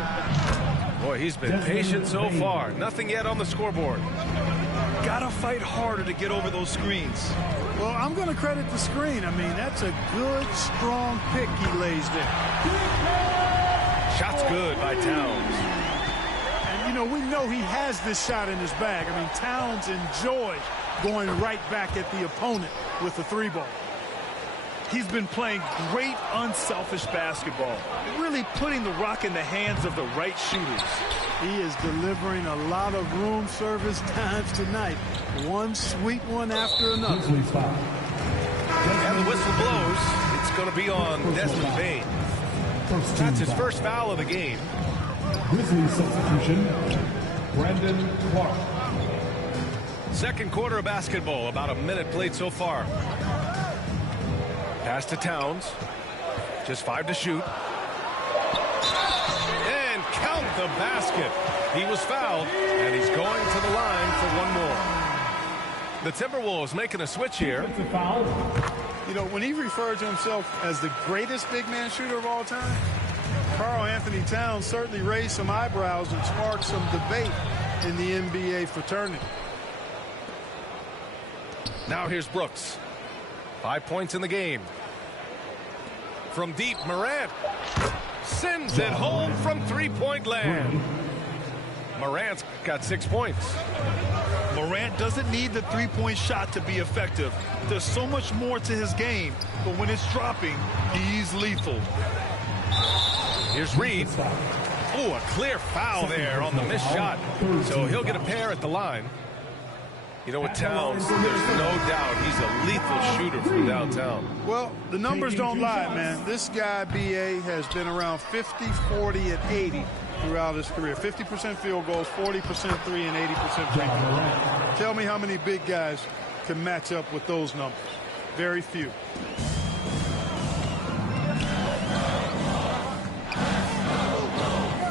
Boy, he's been patient so far. Nothing yet on the scoreboard. Gotta fight harder to get over those screens. Well, I'm going to credit the screen. I mean, that's a good, strong pick he lays there. Shot's good by Towns. And, you know, we know he has this shot in his bag. I mean, Towns enjoys going right back at the opponent with the three ball. He's been playing great unselfish basketball, really putting the rock in the hands of the right shooters. He is delivering a lot of room service times tonight. One sweet one after another. Grizzlies foul. And the whistle blows. It's going to be on Desmond Bane. That's his first foul of the game. Grizzlies substitution. Brandon Clark. Second quarter of basketball. About a minute played so far. Pass to Towns. Just 5 to shoot. And count the basket. He was fouled, and he's going to the line for one more. The Timberwolves making a switch here. It's a foul. You know, when he referred to himself as the greatest big man shooter of all time, Karl Anthony Towns certainly raised some eyebrows and sparked some debate in the NBA fraternity. Now here's Brooks. 5 points in the game. From deep, Morant sends it home from three-point land. Morant's got 6 points. Morant doesn't need the three-point shot to be effective. There's so much more to his game, but when it's dropping, he's lethal. Here's Reed. Oh, a clear foul there on the missed shot. So he'll get a pair at the line. You know, with Towns, there's no doubt he's a lethal shooter from downtown. Well, the numbers don't lie, man. This guy, B.A., has been around 50, 40, and 80 throughout his career. 50% field goals, 40% three, and 80% free throws. Tell me how many big guys can match up with those numbers. Very few.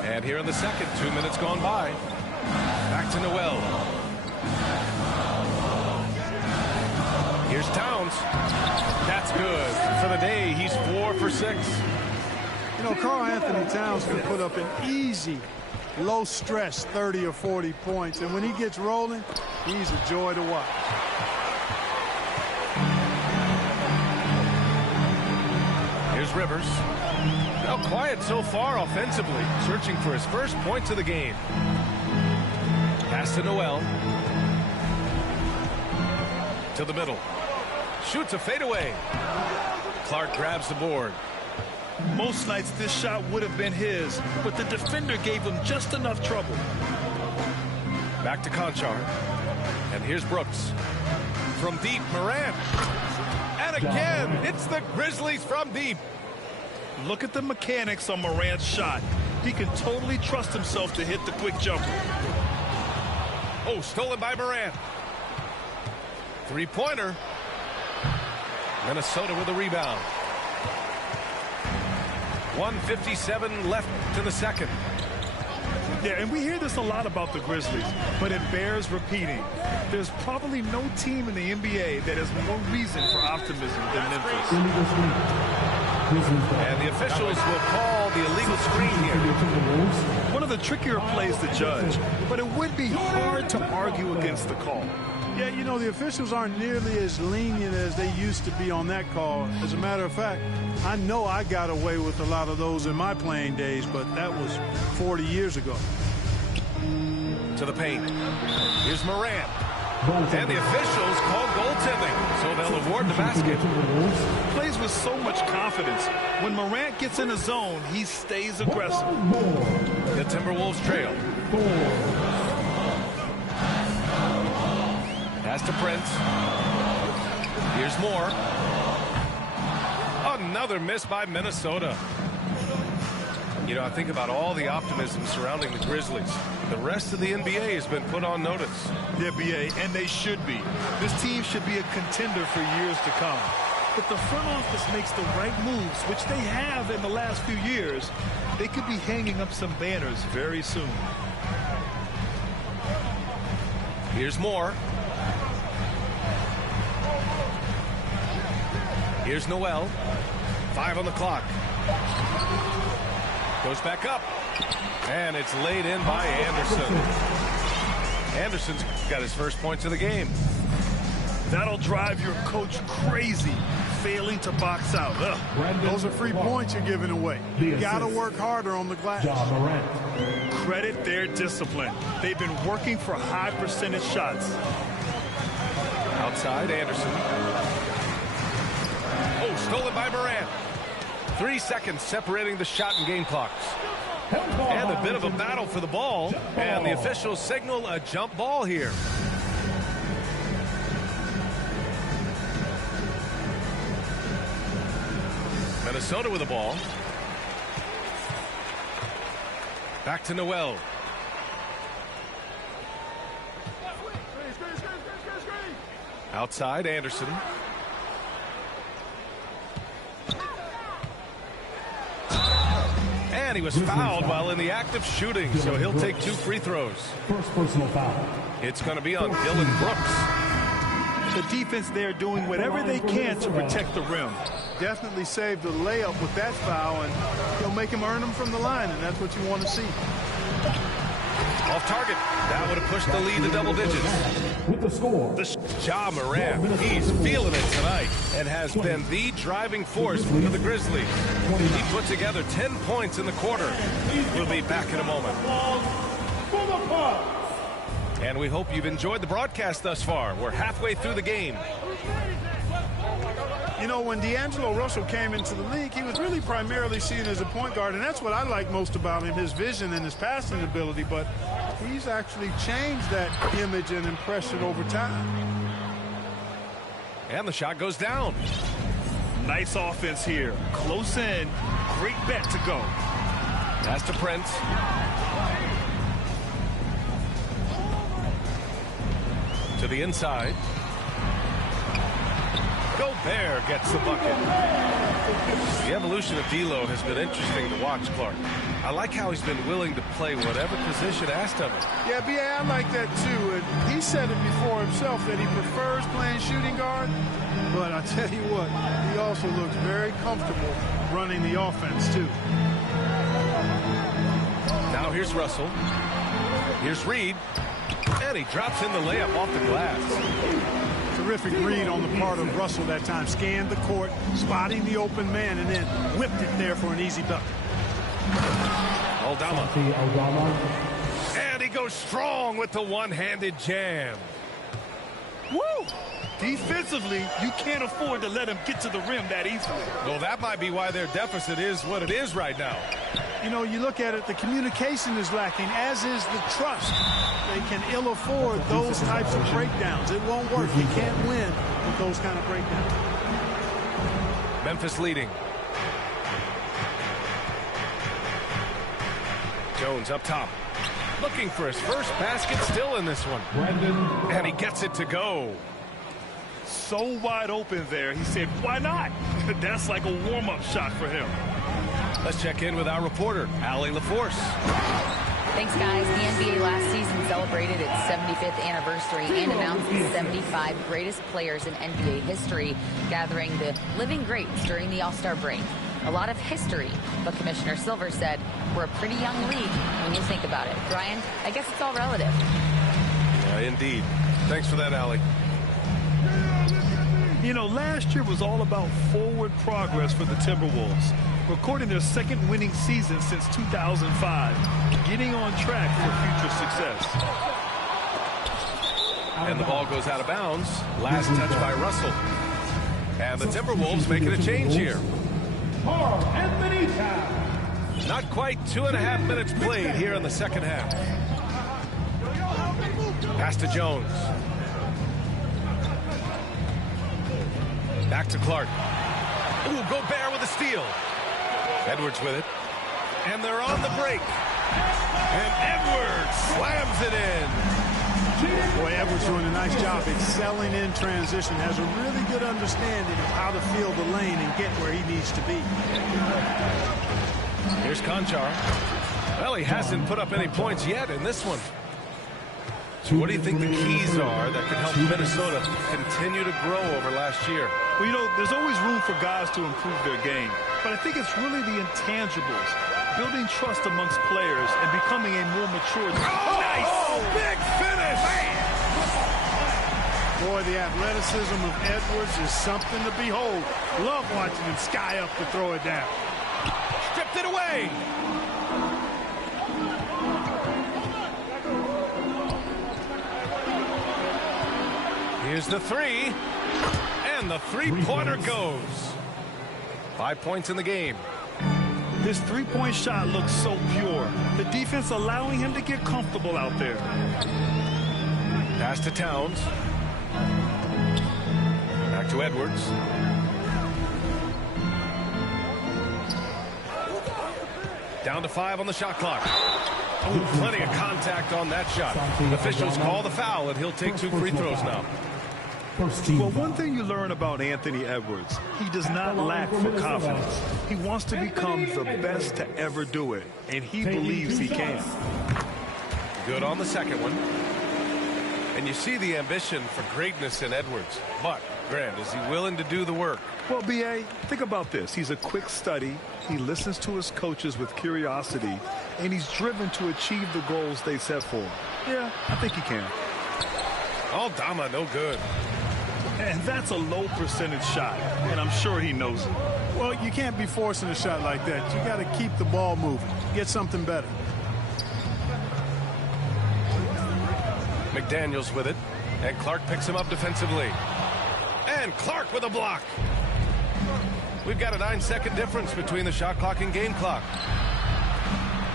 And here in the second, 2 minutes gone by. Back to Noel. Here's Towns. That's good. For the day, he's 4 for 6. You know, Karl Anthony Towns can put up an easy, low-stress 30 or 40 points. And when he gets rolling, he's a joy to watch. Here's Rivers. Now quiet so far offensively, searching for his first points of the game. Pass to Noel. To the middle. Shoots a fadeaway. Clark grabs the board. Most nights this shot would have been his, but the defender gave him just enough trouble. Back to Conchar. And here's Brooks. From deep, Morant. And again, it's the Grizzlies from deep. Look at the mechanics on Morant's shot. He can totally trust himself to hit the quick jumper. Oh, stolen by Morant. Three-pointer. Minnesota with a rebound. 1:57 left to the second. Yeah, and we hear this a lot about the Grizzlies, but it bears repeating. There's probably no team in the NBA that has more reason for optimism than Memphis. And the officials will call the illegal screen here. One of the trickier plays to judge, but it would be hard to argue against the call. Yeah, you know, the officials aren't nearly as lenient as they used to be on that call. As a matter of fact, I know I got away with a lot of those in my playing days, but that was 40 years ago. To the paint. Here's Morant. And the officials call goaltending, so they'll award the basket. Plays with so much confidence. When Morant gets in the zone, he stays aggressive. The Timberwolves trail. Pass to Prince. Here's more. Another miss by Minnesota. You know, I think about all the optimism surrounding the Grizzlies. The rest of the NBA has been put on notice. Yeah, BA, and they should be. This team should be a contender for years to come. If the front office makes the right moves, which they have in the last few years, they could be hanging up some banners very soon. Here's more. Here's Noel. 5 on the clock. Goes back up. And it's laid in by Anderson. Anderson's got his first points of the game. That'll drive your coach crazy, failing to box out. Those are free points you're giving away. You got to work harder on the glass. Credit their discipline. They've been working for high percentage shots. Outside, Anderson. Oh, stolen by Morant. 3 seconds separating the shot and game clocks. And a bit of a battle for the ball. And the officials signal a jump ball here. Minnesota with the ball. Back to Noel. Outside, Anderson. And he was fouled while in the act of shooting, so he'll take 2 free throws. First personal foul. It's going to be on Dillon Brooks. The defense there doing whatever they can to protect the rim. Definitely saved the layup with that foul, and he'll make him earn them from the line, and that's what you want to see. Off target. That would have pushed the lead to double digits. With the score. Ja Morant, he's feeling it tonight and has been the driving force for the Grizzlies. He put together 10 points in the quarter. We'll be back in a moment. And we hope you've enjoyed the broadcast thus far. We're halfway through the game. You know, when D'Angelo Russell came into the league, he was really primarily seen as a point guard, and that's what I like most about him, his vision and his passing ability, but he's actually changed that image and impression over time. And the shot goes down. Nice offense here. Close in. Great bet to go. Pass to Prince. To the inside. Gobert gets the bucket. The evolution of D'Lo has been interesting to watch, Clark. I like how he's been willing to play whatever position asked of him. Yeah, B.A., I like that too. And he said it before himself that he prefers playing shooting guard. But I tell you what, he also looks very comfortable running the offense too. Now here's Russell. Here's Reed. And he drops in the layup off the glass. Terrific read on the part of Russell that time. Scanned the court, spotting the open man, and then whipped it there for an easy bucket. Aldama. And he goes strong with the one-handed jam. Woo! Defensively, you can't afford to let him get to the rim that easily. Well, that might be why their deficit is what it is right now. You know, you look at it, the communication is lacking, as is the trust. They can ill afford those types of breakdowns. It won't work. You can't win with those kind of breakdowns. Memphis leading. Jones up top. Looking for his first basket, still in this one. And he gets it to go. So wide open there. He said, why not? That's like a warm-up shot for him. Let's check in with our reporter, Allie LaForce. Thanks, guys. The NBA last season celebrated its 75th anniversary and announced the 75 greatest players in NBA history, gathering the living greats during the All-Star break. A lot of history, but Commissioner Silver said we're a pretty young league when you think about it. Brian, I guess it's all relative. Indeed. Thanks for that, Allie. You know, last year was all about forward progress for the Timberwolves, recording their second winning season since 2005, getting on track for future success. And the ball goes out of bounds. Last touch by Russell. And the Timberwolves making a change here. Anthony Towns. Not quite 2.5 minutes played here in the second half. Pass to Jones. Back to Clark. Ooh, Gobert with a steal. Edwards with it. And they're on the break. And Edwards slams it in. Boy, Edwards doing a nice job excelling in transition. Has a really good understanding of how to field the lane and get where he needs to be. Here's Conchar. Well, he hasn't put up any points yet in this one. What do you think the keys are that can help Minnesota continue to grow over last year? Well, you know, there's always room for guys to improve their game. But I think it's really the intangibles, building trust amongst players and becoming a more mature team. Oh, nice! Big finish! Boy, the athleticism of Edwards is something to behold. Love watching him sky up to throw it down. Stripped it away! Here's the three. And the three-pointer goes. 5 points in the game. This three-point shot looks so pure. The defense allowing him to get comfortable out there. Pass to Towns. Back to Edwards. Down to 5 on the shot clock. Oh, plenty of contact on that shot. Officials call the foul, and he'll take 2 free throws now. Well, one thing you learn about Anthony Edwards, he does not lack for confidence. He wants to become the best to ever do it, and he believes he can. Good on the second one. And you see the ambition for greatness in Edwards. But, Grant, is he willing to do the work? Well, B.A., think about this. He's a quick study. He listens to his coaches with curiosity, and he's driven to achieve the goals they set for him. Yeah, I think he can. Aldama, no good. And that's a low percentage shot, and I'm sure he knows it. Well, you can't be forcing a shot like that. You got to keep the ball moving. Get something better. McDaniels with it, and Clark picks him up defensively. And Clark with a block. We've got a 9-second difference between the shot clock and game clock.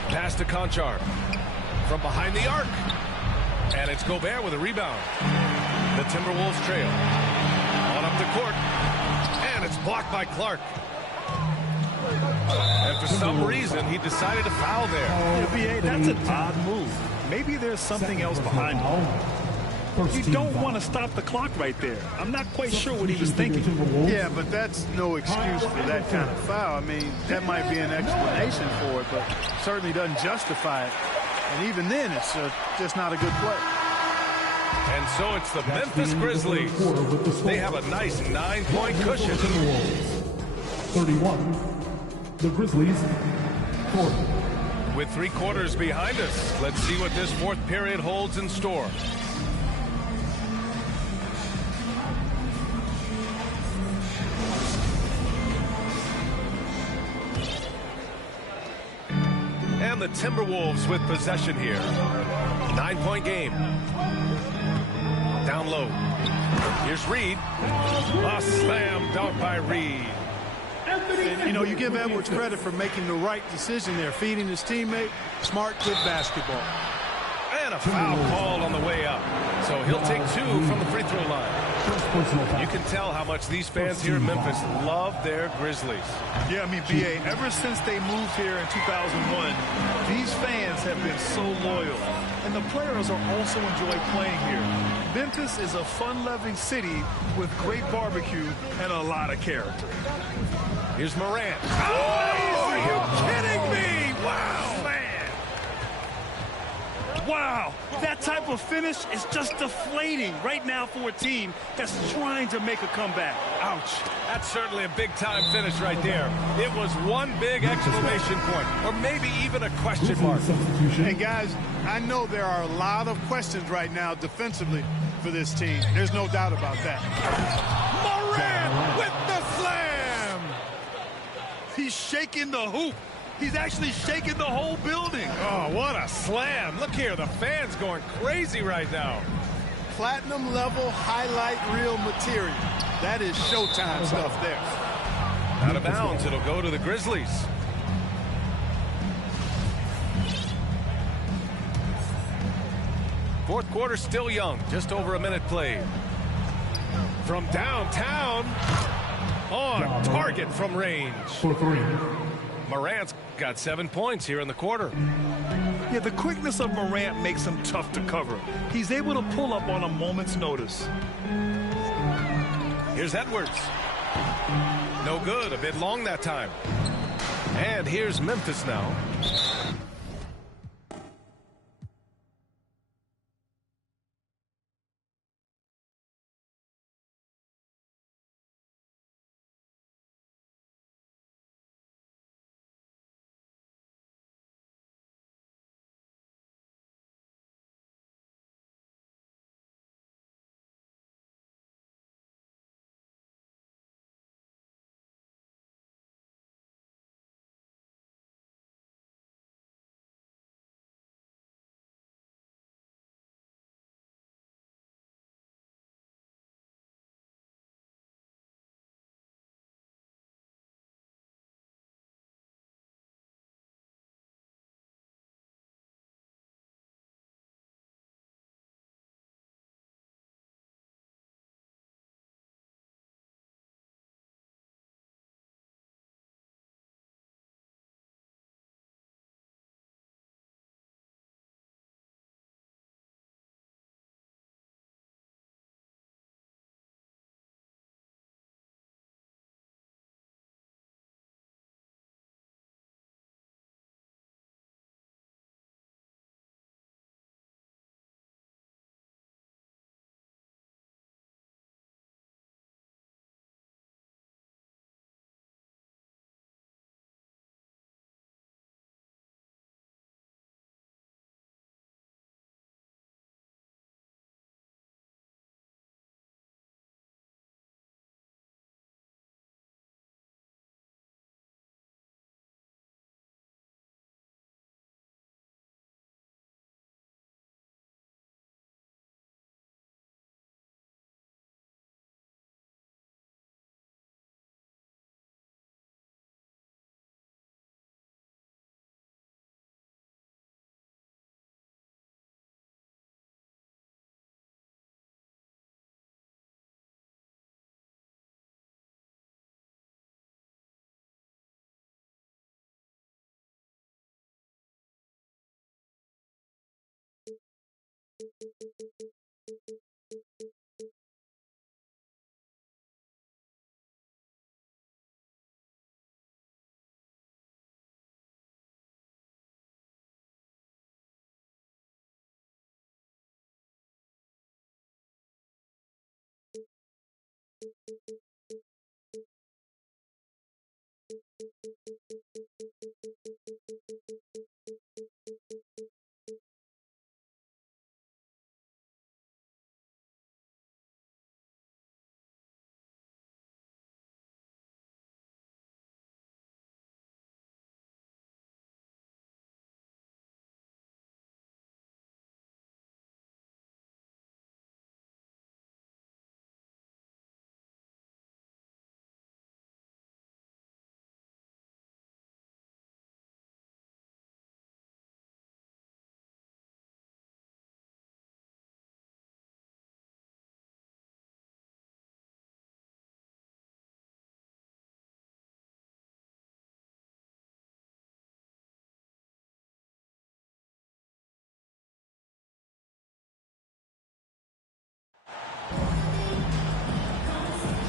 Pass to Conchar. From behind the arc. And it's Gobert with a rebound. The Timberwolves trail. On up the court. And it's blocked by Clark. And for some reason, he decided to foul there. Yeah, B.A., that's an odd move. Maybe there's something else behind it. You don't want to stop the clock right there. I'm not quite sure what he was thinking. Yeah, but that's no excuse for that kind of foul. I mean, that might be an explanation for it, but certainly doesn't justify it. And even then, it's just not a good play. And so it's the Memphis Grizzlies. They have a nice 9-point cushion. 31. The Grizzlies 40. With 3 quarters behind us, let's see what this fourth period holds in store. And the Timberwolves with possession here. 9-point game. Down low. Here's Reed. A slam dunk by Reed. And, you know, you give Edwards credit for making the right decision there, feeding his teammate. Smart, good basketball. And a foul called on the way up. So he'll take 2 from the free throw line. First personal foul. You can tell how much these fans here in Memphis love their Grizzlies. Yeah, I mean, B.A., ever since they moved here in 2001, these fans have been so loyal. And the players are also enjoy playing here. Memphis is a fun-loving city with great barbecue and a lot of character. Here's Morant. Oh, are you kidding me? Wow, man. Wow, that type of finish is just deflating right now for a team that's trying to make a comeback. Ouch. That's certainly a big-time finish right there. It was one big exclamation point, or maybe even a question mark. Substitution. Hey, guys, I know there are a lot of questions right now defensively for this team. There's no doubt about that. Morant with the slam. He's shaking the hoop. He's actually shaking the whole building. Oh, what a slam. Look here, the fans going crazy right now. Platinum level highlight reel material. That is Showtime stuff there. Out of bounds, it'll go to the Grizzlies. Fourth quarter still young, just over a minute played. From downtown, on target from range. For three. Morant's got 7 points here in the quarter. Yeah, the quickness of Morant makes him tough to cover. He's able to pull up on a moment's notice. Here's Edwards. No good, a bit long that time. And here's Memphis now.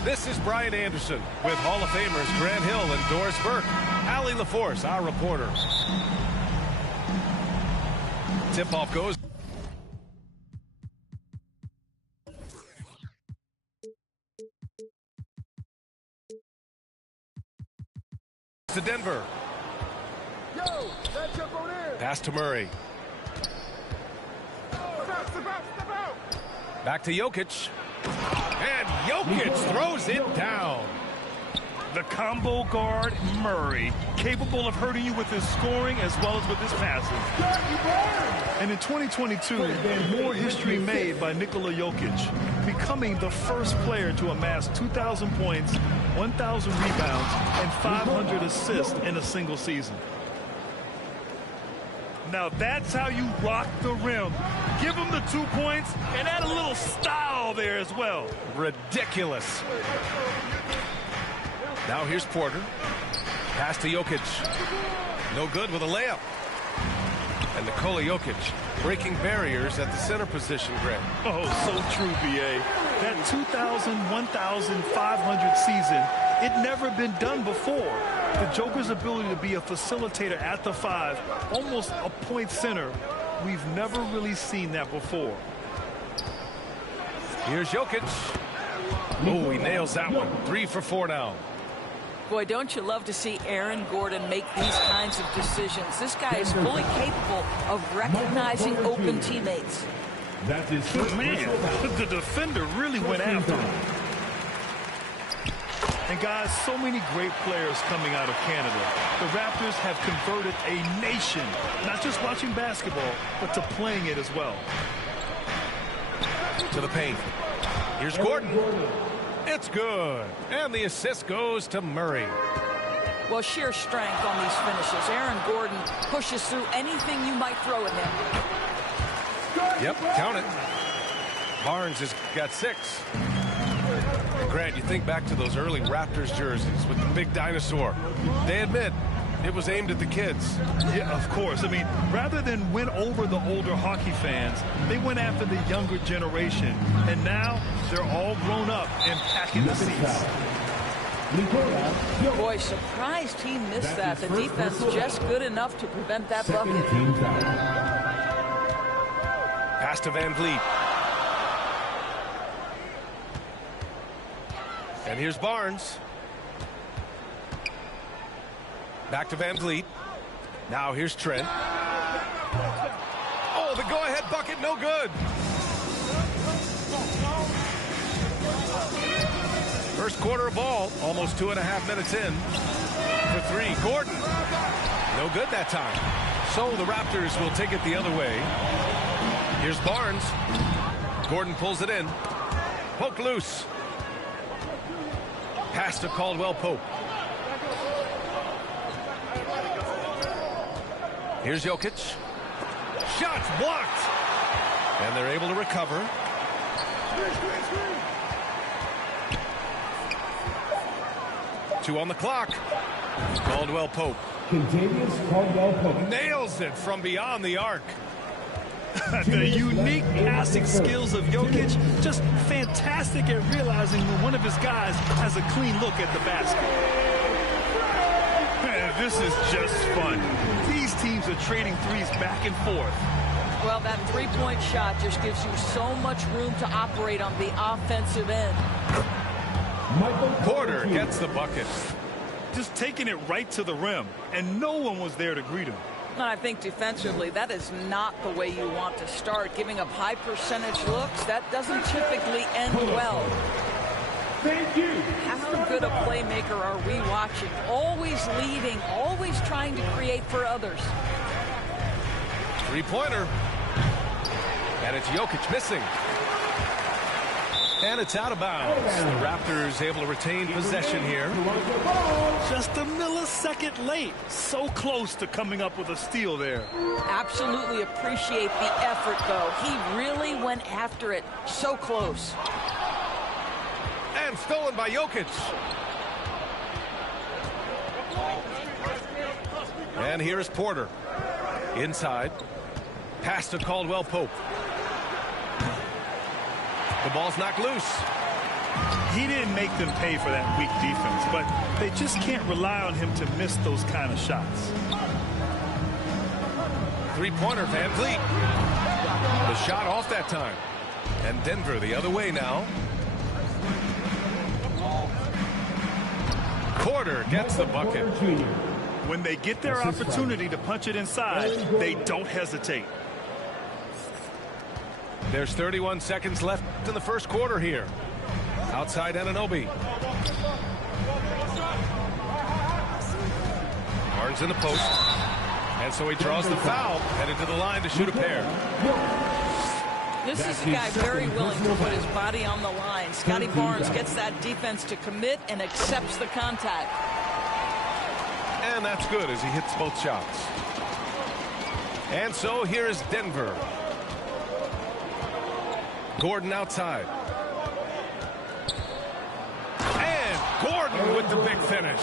This is Brian Anderson with Hall of Famers Grant Hill and Doris Burke. Allie LaForce, our reporter. Tip-off goes to Denver. Pass to Murray. Back to Jokic. And Jokic throws it down. The combo guard, Murray, capable of hurting you with his scoring as well as with his passing. And in 2022, more history made by Nikola Jokic, becoming the first player to amass 2,000 points, 1,000 rebounds, and 500 assists in a single season. Now that's how you rock the rim. Give him the 2 points and add a little style there as well. Ridiculous. Now here's Porter. Pass to Jokic. No good with a layup. And Nikola Jokic breaking barriers at the center position, Grant. Oh, so true, B.A. That 2,000, 1,500 season, it never been done before. The Joker's ability to be a facilitator at the 5, almost a point center, we've never really seen that before. Here's Jokic. Oh, he nails that one. 3 for 4 now. Boy, don't you love to see Aaron Gordon make these kinds of decisions. This guy is fully capable of recognizing open teammates. That's his Man, the defender really went after him. And guys, so many great players coming out of Canada. The Raptors have converted a nation, not just watching basketball, but to playing it as well. To the paint. Here's Gordon. It's good. And the assist goes to Murray. Well, sheer strength on these finishes. Aaron Gordon pushes through anything you might throw at him. Yep, count it. Barnes has got 6. And Grant, you think back to those early Raptors jerseys with the big dinosaur. They admit it was aimed at the kids. Yeah, of course. I mean, rather than win over the older hockey fans, they went after the younger generation. And now they're all grown up and packing the seats. Boy, surprised he missed that. The defense just good enough to prevent that bucket. Pass to Van Vliet. And here's Barnes. Back to Van Vliet. Now here's Trent. Oh, the go-ahead bucket, no good. First quarter of ball, almost 2.5 minutes in. For 3, Gordon. No good that time. So the Raptors will take it the other way. Here's Barnes. Gordon pulls it in. Poke loose. Pass to Caldwell Pope. Here's Jokic. Shots blocked. And they're able to recover. Two on the clock. Caldwell Pope. Contagious Caldwell Pope. Nails it from beyond the arc. The unique passing skills of Jokic, just fantastic at realizing when one of his guys has a clean look at the basket. Man, this is just fun. These teams are trading threes back and forth. Well, that three-point shot just gives you so much room to operate on the offensive end. Porter gets the bucket. Just taking it right to the rim, and no one was there to greet him. I think defensively, that is not the way you want to start. Giving up high percentage looks, that doesn't typically end well. Thank you. How good a playmaker are we watching? Always leading, always trying to create for others. Three-pointer. And it's Jokic missing. And it's out of bounds. The Raptors able to retain possession here. Just a millisecond late. So close to coming up with a steal there. Absolutely appreciate the effort, though. He really went after it. So close. And stolen by Jokic. And here's Porter. Inside. Pass to Caldwell Pope. The ball's knocked loose. He didn't make them pay for that weak defense, but they just can't rely on him to miss those kind of shots. Three-pointer, Van Vliet. The shot off that time. And Denver the other way now. Porter gets the bucket. When they get their opportunity to punch it inside, they don't hesitate. There's 31 seconds left in the first quarter here. Outside Anunoby. Barnes in the post. And so he draws the foul, headed to the line to shoot a pair. This is a guy very willing to put his body on the line. Scotty Barnes gets that defense to commit and accepts the contact. And that's good as he hits both shots. And so here is Denver. Gordon outside. And Gordon with the big finish.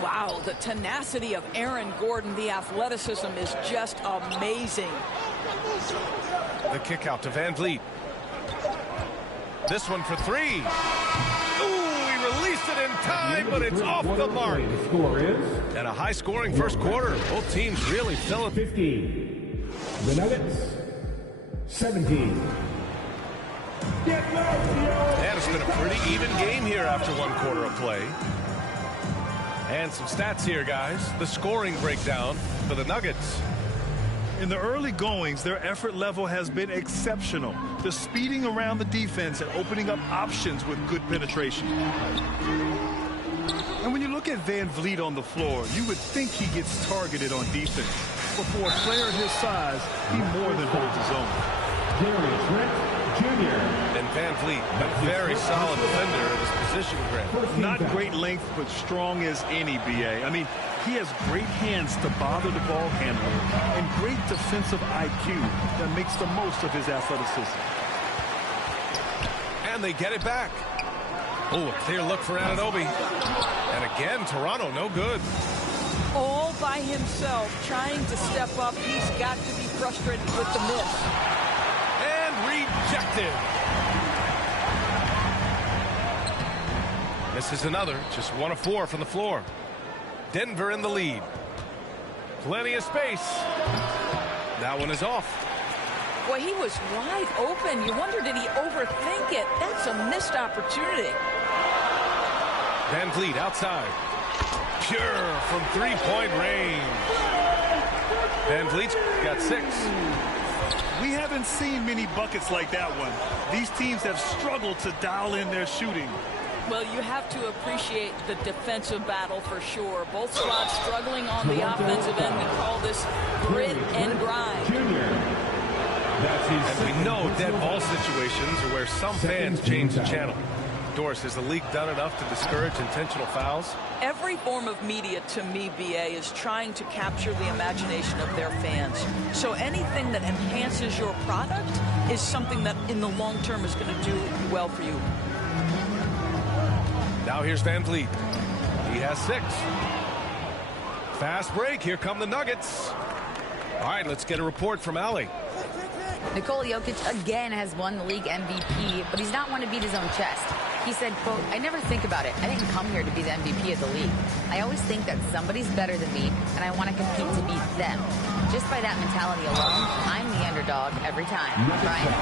Wow, the tenacity of Aaron Gordon, the athleticism is just amazing. The kick out to Van Vliet. This one for three. Ooh, he released it in time, but it's off the mark. The score is And a high-scoring first quarter. Both teams really filling. 15. The Nuggets, 17. Get low, And it's been a pretty even game here after one quarter of play. And some stats here, guys. The scoring breakdown for the Nuggets. In the early goings, their effort level has been exceptional. The speeding around the defense and opening up options with good penetration. And when you look at Van Vliet on the floor, you would think he gets targeted on defense. But for a player his size, he more than holds his own. Darius Trent Jr. And Van Vliet, a very solid defender at his position, Grant. Not great length, but strong as any, B.A. I mean, he has great hands to bother the ball handler and great defensive IQ that makes the most of his athleticism. And they get it back. Oh, a clear look for Anunoby. And again, Toronto, no good. All by himself, trying to step up. He's got to be frustrated with the miss. And rejected. This is another, just 1 of 4 from the floor. Denver in the lead. Plenty of space. That one is off. Boy, he was wide open. You wonder, did he overthink it? That's a missed opportunity. Van Vliet outside. Pure from three-point range. Van Vliet's got 6. We haven't seen many buckets like that one. These teams have struggled to dial in their shooting. Well, you have to appreciate the defensive battle for sure. Both squads struggling on the offensive end. We call this grit and grind. And we know dead ball situations are where some fans change the channel. Doris, has the league done enough to discourage intentional fouls? Every form of media, to me, BA, is trying to capture the imagination of their fans. So anything that enhances your product is something that in the long term is going to do well for you. Now here's Van Vliet. He has 6. Fast break. Here come the Nuggets. All right, let's get a report from Allie. Nikola Jokic again has won the league MVP, but he's not one to beat his own chest. He said, quote, "I never think about it. I didn't come here to be the MVP of the league. I always think that somebody's better than me, and I want to compete to beat them. Just by that mentality alone, I'm the underdog every time." Brian?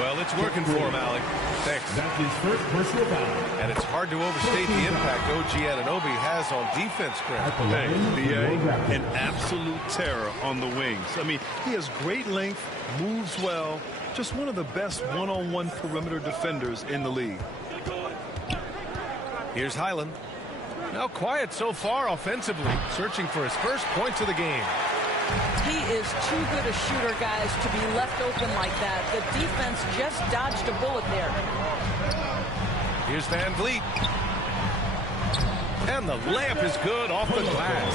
Well, it's working for him, Allie. Thanks. That's his first personal foul. And it's hard to overstate the impact OG Anunoby has on defense, Grant. Hey, B.A., an absolute terror on the wings. I mean, he has great length, moves well, just one of the best one-on-one perimeter defenders in the league. Here's Highland. Now quiet so far offensively, searching for his first points of the game. He is too good a shooter, guys, to be left open like that. The defense just dodged a bullet there. Here's Van Vliet. And the layup is good off the glass.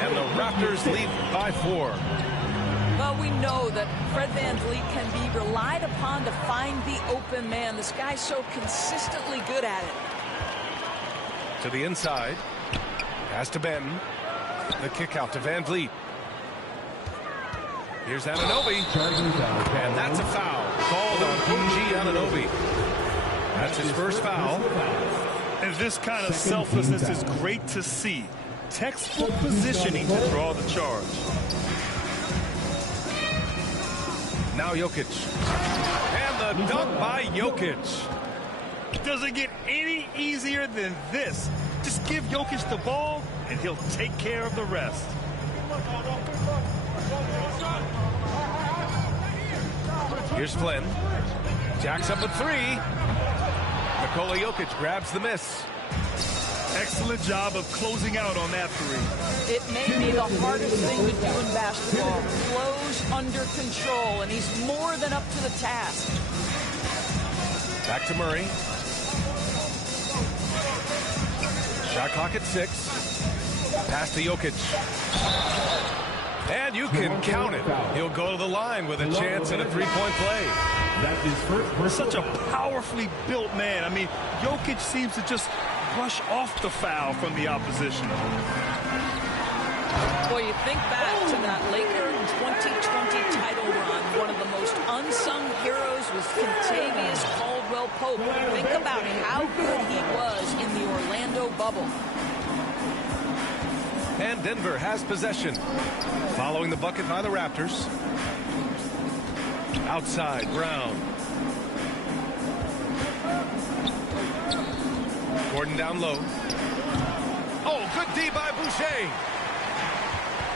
And the Raptors lead by 4. Well, we know that Fred VanVleet can be relied upon to find the open man. This guy's so consistently good at it. To the inside. Pass to Benton. The kick out to Van Vliet. Here's Anunoby. And that's a foul called on OG Anunoby. That's his first foul. And this kind of selflessness is great to see. Textbook positioning to draw the charge. Now Jokic. And the dunk by Jokic. Doesn't get any easier than this. Just give Jokic the ball, and he'll take care of the rest. Here's Flynn. Jacks up a three. Nikola Jokic grabs the miss. Excellent job of closing out on that three. It may be the hardest thing to do in basketball. Flows under control, and he's more than up to the task. Back to Murray. Shot clock at 6. Pass to Jokic. And you can count it. He'll go to the line with a chance at a three-point play. That is first. Such a powerfully built man. I mean, Jokic seems to just brush off the foul from the opposition. Boy, you think back to that Laker 2020 title run. One of the most unsung heroes was Kentavious Caldwell-Pope. Think about how good he was in the Orlando bubble. And Denver has possession. Following the bucket by the Raptors. Outside, Brown. Gordon down low. Oh, good D by Boucher.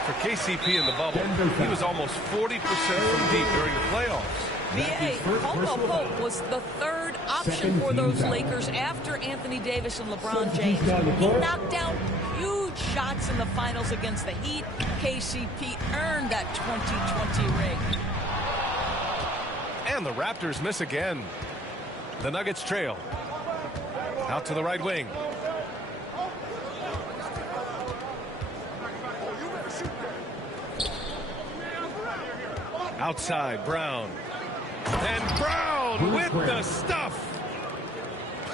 For KCP in the bubble, he was almost 40% from deep during the playoffs. B.A. Caldwell-Pope was the third option for those Lakers after Anthony Davis and LeBron James. He knocked down huge shots in the finals against the Heat. KCP earned that 2020 ring. And the Raptors miss again. The Nuggets trail. Out to the right wing. Outside, Brown. And Brown with the stuff.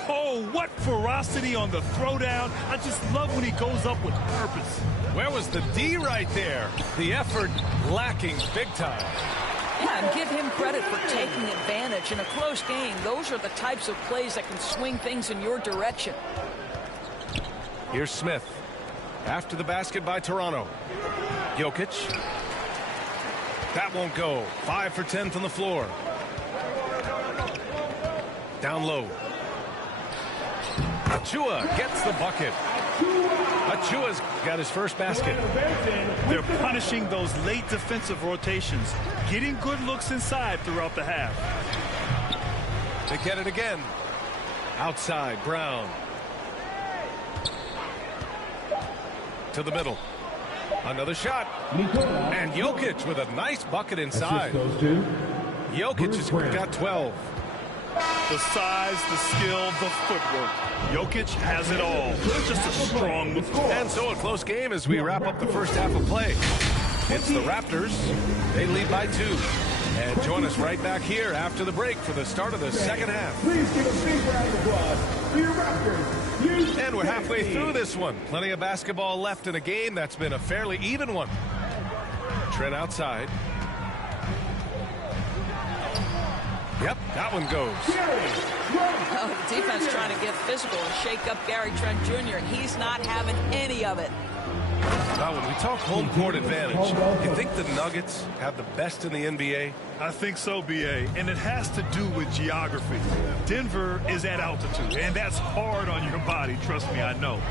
Oh, what ferocity on the throwdown. I just love when he goes up with purpose. Where was the D right there? The effort lacking big time. Yeah, and give him credit for taking advantage. In a close game, those are the types of plays that can swing things in your direction. Here's Smith. After the basket by Toronto. Jokic. That won't go. 5 for 10 from the floor. Down low. Achua gets the bucket. Achua's got his first basket. They're punishing those late defensive rotations, getting good looks inside throughout the half. They get it again. Outside, Brown. To the middle. Another shot. And Jokic with a nice bucket inside. Jokic has got 12. The size, the skill, the footwork. Jokic has it all. Just a strong move. And so a close game as we wrap up the first half of play. It's the Raptors. They lead by 2. And join us right back here after the break for the start of the second half. Please give a big round of applause for your Raptors. And we're halfway through this one. Plenty of basketball left in a game that's been a fairly even one. Trent outside. Yep, that one goes. Oh, the defense trying to get physical and shake up Gary Trent Jr. He's not having any of it. Now, when we talk home court advantage, you think the Nuggets have the best in the NBA? I think so, B.A., and it has to do with geography. Denver is at altitude, and that's hard on your body, trust me, I know.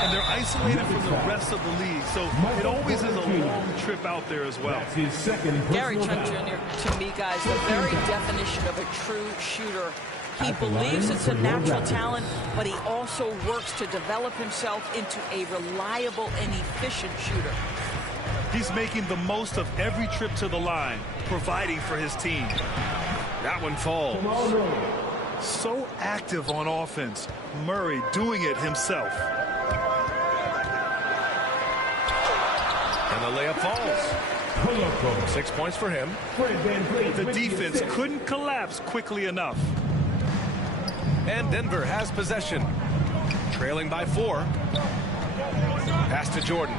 And they're isolated from the rest of the league, so it always is a long trip out there as well. That's his second Gary personal Trent foul. Jr., to me, guys, the very definition of a true shooter. He believes it's a natural talent, but he also works to develop himself into a reliable and efficient shooter. He's making the most of every trip to the line, providing for his team. That one falls. So active on offense. Murray doing it himself. And the layup falls. 6 points for him. The defense couldn't collapse quickly enough. And Denver has possession. Trailing by 4. Pass to Jordan.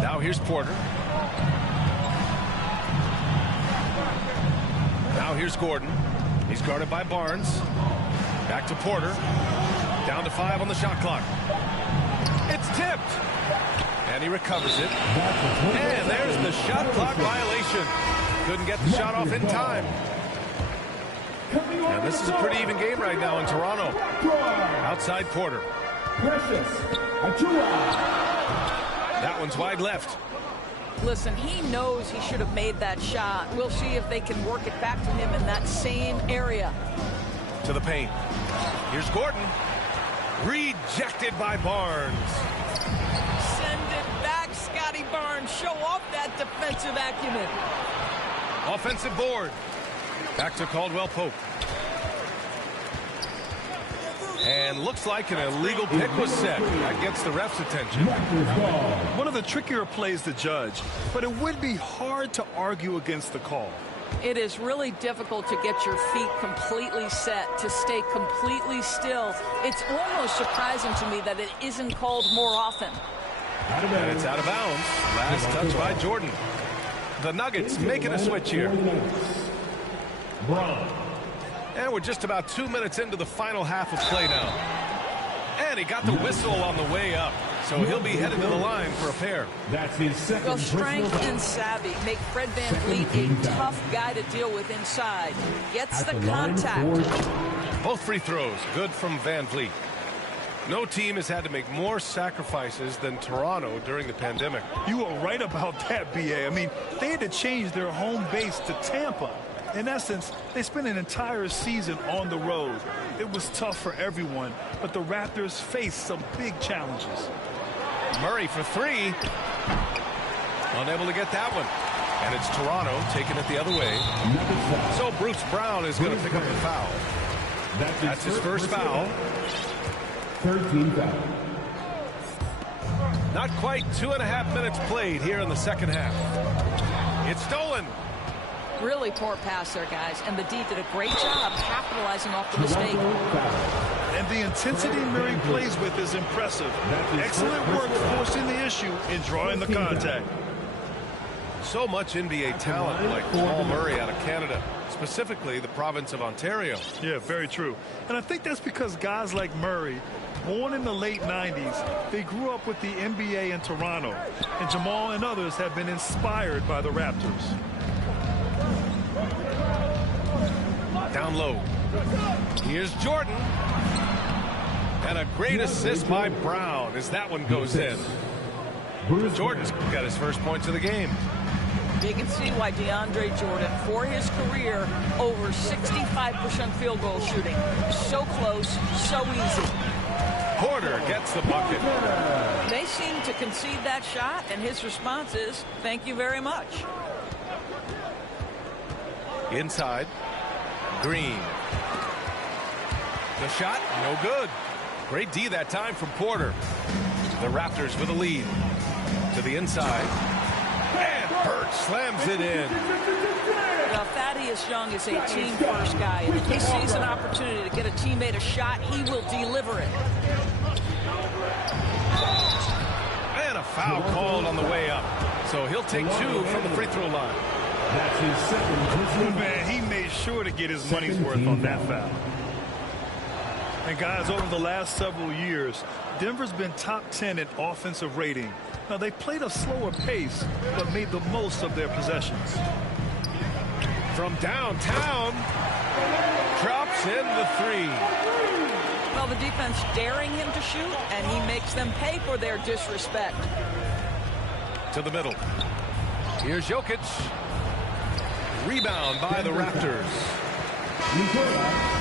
Now here's Porter. Now here's Gordon. He's guarded by Barnes. Back to Porter. Down to 5 on the shot clock. It's tipped. And he recovers it. And there's the shot clock violation. Couldn't get the shot off in time. And this is a pretty even game right now in Toronto. Outside Porter. That one's wide left. Listen, he knows he should have made that shot. We'll see if they can work it back to him in that same area. To the paint. Here's Gordon. Rejected by Barnes. Send it back, Scotty Barnes. Show off that defensive acumen. Offensive board. Back to Caldwell Pope. And looks like an illegal pick was set. That gets the ref's attention. One of the trickier plays to judge, but it would be hard to argue against the call. It is really difficult to get your feet completely set, to stay completely still. It's almost surprising to me that it isn't called more often. And it's out of bounds. Last touch by Jordan. The Nuggets making a switch here. And we're just about 2 minutes into the final half of play now. And he got the whistle on the way up. So he'll be headed to the line for a pair. That's his second. Well, strength and savvy make Fred VanVleet a tough guy to deal with inside. Gets the contact. Both free throws good from VanVleet. No team has had to make more sacrifices than Toronto during the pandemic. You are right about that, B.A. I mean, they had to change their home base to Tampa. In essence, they spent an entire season on the road. It was tough for everyone, but the Raptors faced some big challenges. Murray for 3. Unable to get that one. And it's Toronto taking it the other way. So Bruce Brown is going to pick up the foul. That's his first foul. 13 foul. Not quite 2.5 minutes played here in the second half. It's stolen. Really poor pass there, guys. And the D did a great job capitalizing off the mistake. And the intensity Murray plays with is impressive. Excellent work forcing the issue and drawing the contact. So much NBA talent like Paul Murray out of Canada, specifically the province of Ontario. Yeah, very true. And I think that's because guys like Murray, born in the late 90s, they grew up with the NBA in Toronto. And Jamal and others have been inspired by the Raptors. Down low. Here's Jordan. And a great assist by Brown as that one goes in. Jordan's got his first points of the game. You can see why DeAndre Jordan, for his career, over 65% field goal shooting. So close, so easy. Porter gets the bucket. They seem to concede that shot, and his response is, thank you very much. Inside. Green. The shot, no good. Great D that time from Porter. The Raptors with a lead. To the inside. And Birch slams it in. Now, Thaddeus Young is a team-first guy, and if he sees an opportunity to get a teammate a shot, he will deliver it. And a foul called on the way up. So he'll take 2 from the free throw line. That's his second. Man, he made sure to get his money's worth on that foul. And guys, over the last several years, Denver's been top 10 in offensive rating. Now, they played a slower pace, but made the most of their possessions. From downtown, drops in the 3. Well, the defense daring him to shoot, and he makes them pay for their disrespect. To the middle. Here's Jokic. Rebound by the Raptors.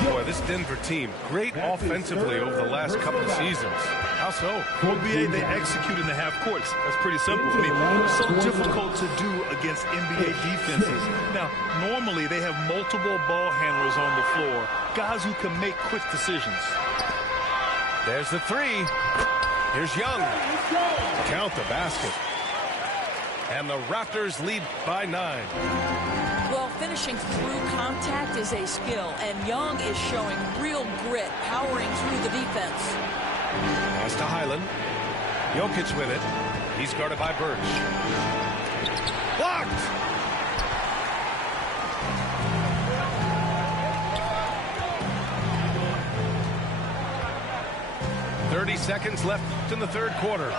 Boy, this Denver team, great offensively over the last couple of seasons. How so? Well, BA, they execute in the half courts. That's pretty simple. I mean, it's so difficult to do against NBA defenses. Now, normally they have multiple ball handlers on the floor, guys who can make quick decisions. There's the 3. Here's Young. Count the basket. And the Raptors lead by 9. Well, finishing through contact is a skill, and Young is showing real grit, powering through the defense. Pass to Highland. Jokic with it. He's guarded by Birch. Blocked! 30 seconds left in the third quarter.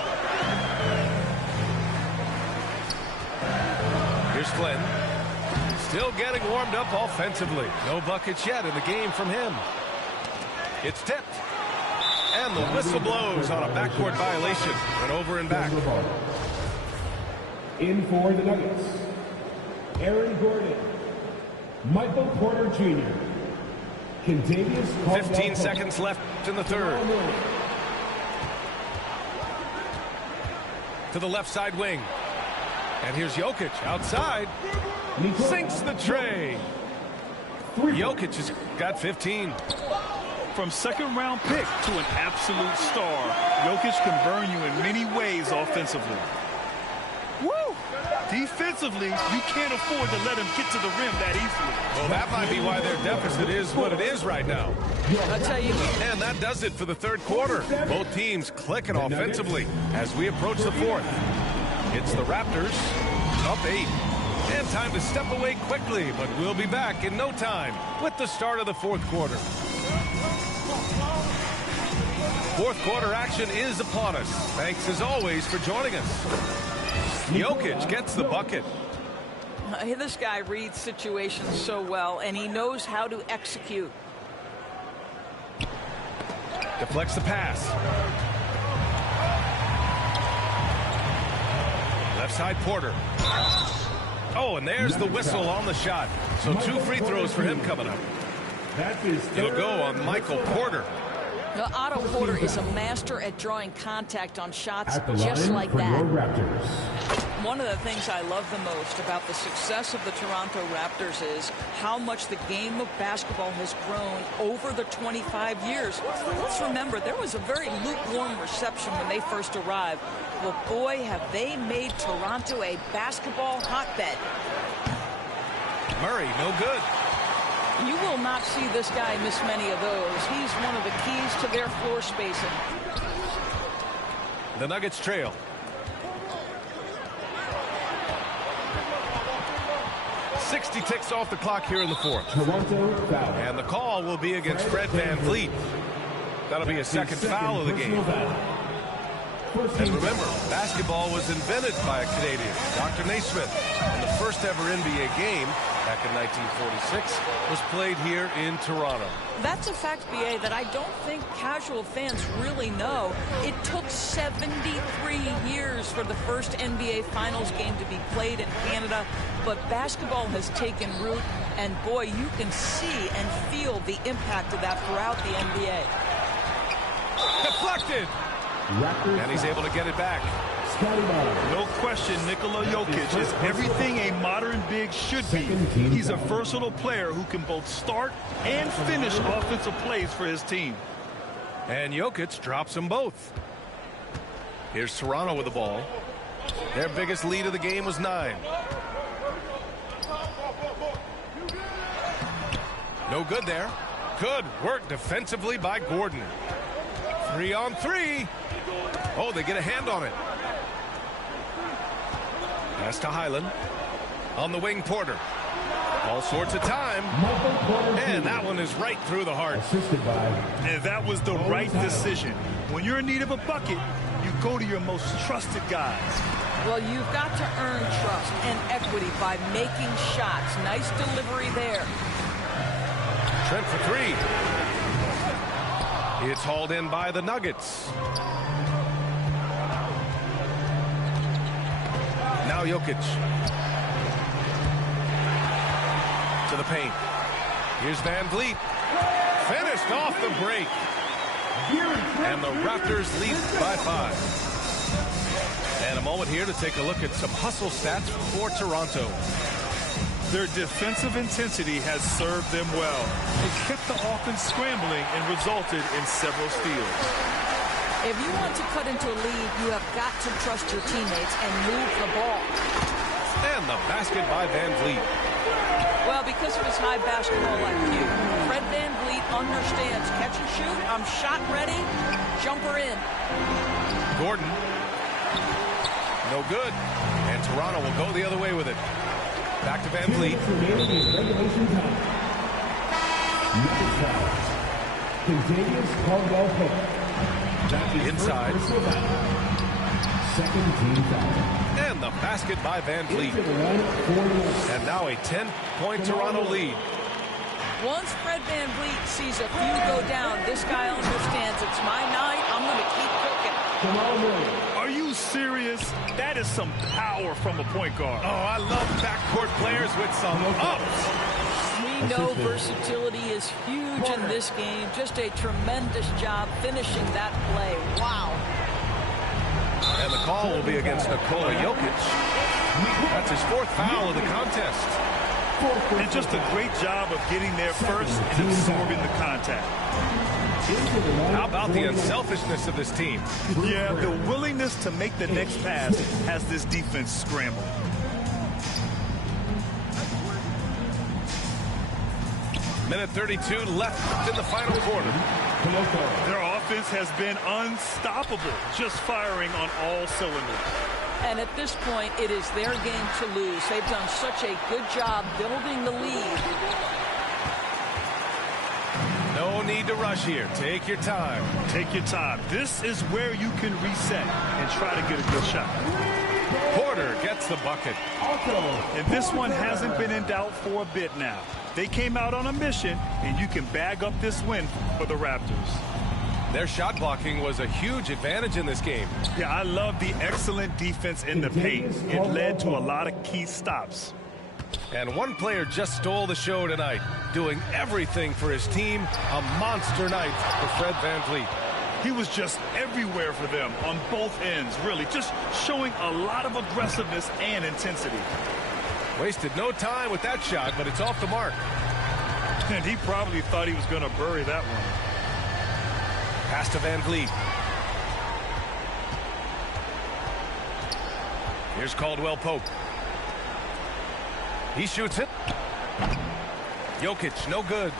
Here's Flynn. Still getting warmed up offensively. No buckets yet in the game from him. It's tipped. And the whistle blows on a backcourt violation. And over and back. In for the Nuggets, Aaron Gordon, Michael Porter Jr., Kentavious Caldwell-Pope. 15 seconds left in the third. To the left side wing. And here's Jokic outside. Sinks the tray. Jokic has got 15. From second-round pick to an absolute star, Jokic can burn you in many ways offensively. Woo! Defensively, you can't afford to let him get to the rim that easily. Well, that might be why their deficit is what it is right now. I'll tell you. And that does it for the third quarter. Both teams clicking offensively as we approach the fourth. It's the Raptors up 8. And time to step away quickly, but we'll be back in no time with the start of the fourth quarter. Fourth quarter action is upon us. Thanks as always for joining us. Jokic gets the bucket. This guy reads situations so well, and he knows how to execute. Deflects the pass. Left side Porter. Oh, and there's the whistle on the shot. So 2 free throws for him coming up. It'll go on Michael Porter. Now, Otto Porter is a master at drawing contact on shots just like that. One of the things I love the most about the success of the Toronto Raptors is how much the game of basketball has grown over the 25 years. Let's remember, there was a very lukewarm reception when they first arrived. Well, boy, have they made Toronto a basketball hotbed. Murray, no good. You will not see this guy miss many of those. He's one of the keys to their floor spacing. The Nuggets trail. .60 ticks off the clock here in the fourth. And the call will be against Fred VanVleet. That'll be a second foul of the game. And remember, basketball was invented by a Canadian, Dr. Naismith. And the first ever NBA game, back in 1946, was played here in Toronto. That's a fact, BA, that I don't think casual fans really know. It took 73 years for the first NBA Finals game to be played in Canada, but basketball has taken root, and boy, you can see and feel the impact of that throughout the NBA. Deflected! And he's able to get it back. No question, Nikola Jokic is everything a modern big should be. He's a versatile player who can both start and finish offensive plays for his team. And Jokic drops them both. Here's Toronto with the ball. Their biggest lead of the game was 9. No good there. Good work defensively by Gordon. 3-on-3. Oh, they get a hand on it. Pass to Highland. On the wing, Porter. All sorts of time. And that one is right through the heart. And that was the right decision. When you're in need of a bucket, you go to your most trusted guys. Well, you've got to earn trust and equity by making shots. Nice delivery there. Trent for 3. It's hauled in by the Nuggets. Now Jokic. To the paint. Here's VanVleet. Finished off the break. And the Raptors lead by 5. And a moment here to take a look at some hustle stats for Toronto. Their defensive intensity has served them well. It kept the offense scrambling and resulted in several steals. If you want to cut into a lead, you have got to trust your teammates and move the ball. And the basket by VanVleet. Well, because of his high basketball IQ, Fred VanVleet understands catch and shoot, I'm shot ready, jumper in. Gordon. No good. And Toronto will go the other way with it. Back to VanVleet. Inside. Second team foul. And the basket by Van Vliet. And now a 10-point Toronto lead. Once Fred Van Vliet sees a few go down, this guy understands it's my night. I'm going to keep cooking. Are you serious? That is some power from a point guard. Oh, I love backcourt players with some ups. We know versatility is huge in this game. Just a tremendous job finishing that play. Wow. And the call will be against Nikola Jokic. That's his 4th foul of the contest. And just a great job of getting there first and absorbing the contact. How about the unselfishness of this team? Yeah, the willingness to make the next pass has this defense scrambled. Minute 32 left in the final quarter. Their offense has been unstoppable, just firing on all cylinders. And at this point, it is their game to lose. They've done such a good job building the lead. No need to rush here. Take your time. Take your time. This is where you can reset and try to get a good shot. Porter gets the bucket. And this one hasn't been in doubt for a bit now. They came out on a mission, and you can bag up this win for the Raptors. Their shot blocking was a huge advantage in this game. Yeah, I love the excellent defense in the paint. It led to a lot of key stops. And one player just stole the show tonight, doing everything for his team. A monster night for Fred Van Vliet. He was just everywhere for them on both ends, really, just showing a lot of aggressiveness and intensity. Wasted no time with that shot, but it's off the mark. And he probably thought he was going to bury that one. Pass to Van Vliet. Here's Caldwell Pope. He shoots it. Jokic, no good.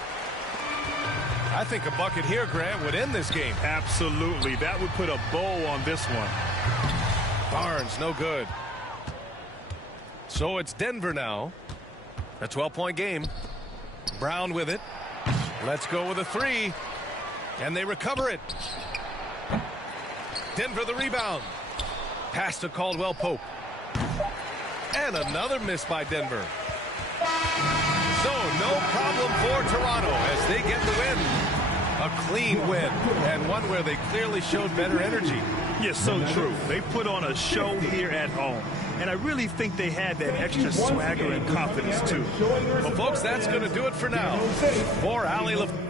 I think a bucket here, Grant, would end this game. Absolutely. That would put a bow on this one. Barnes, no good. So it's Denver now. A 12-point game. Brown with it. Let's go with a 3. And they recover it. Denver the rebound. Pass to Caldwell Pope. And another miss by Denver. So no problem for Toronto as they get the win. A clean win, and one where they clearly showed better energy. Yes, so true. They put on a show here at home. And I really think they had that extra swagger and confidence, too. Well, folks, that's going to do it for now. For Allie LaFleur.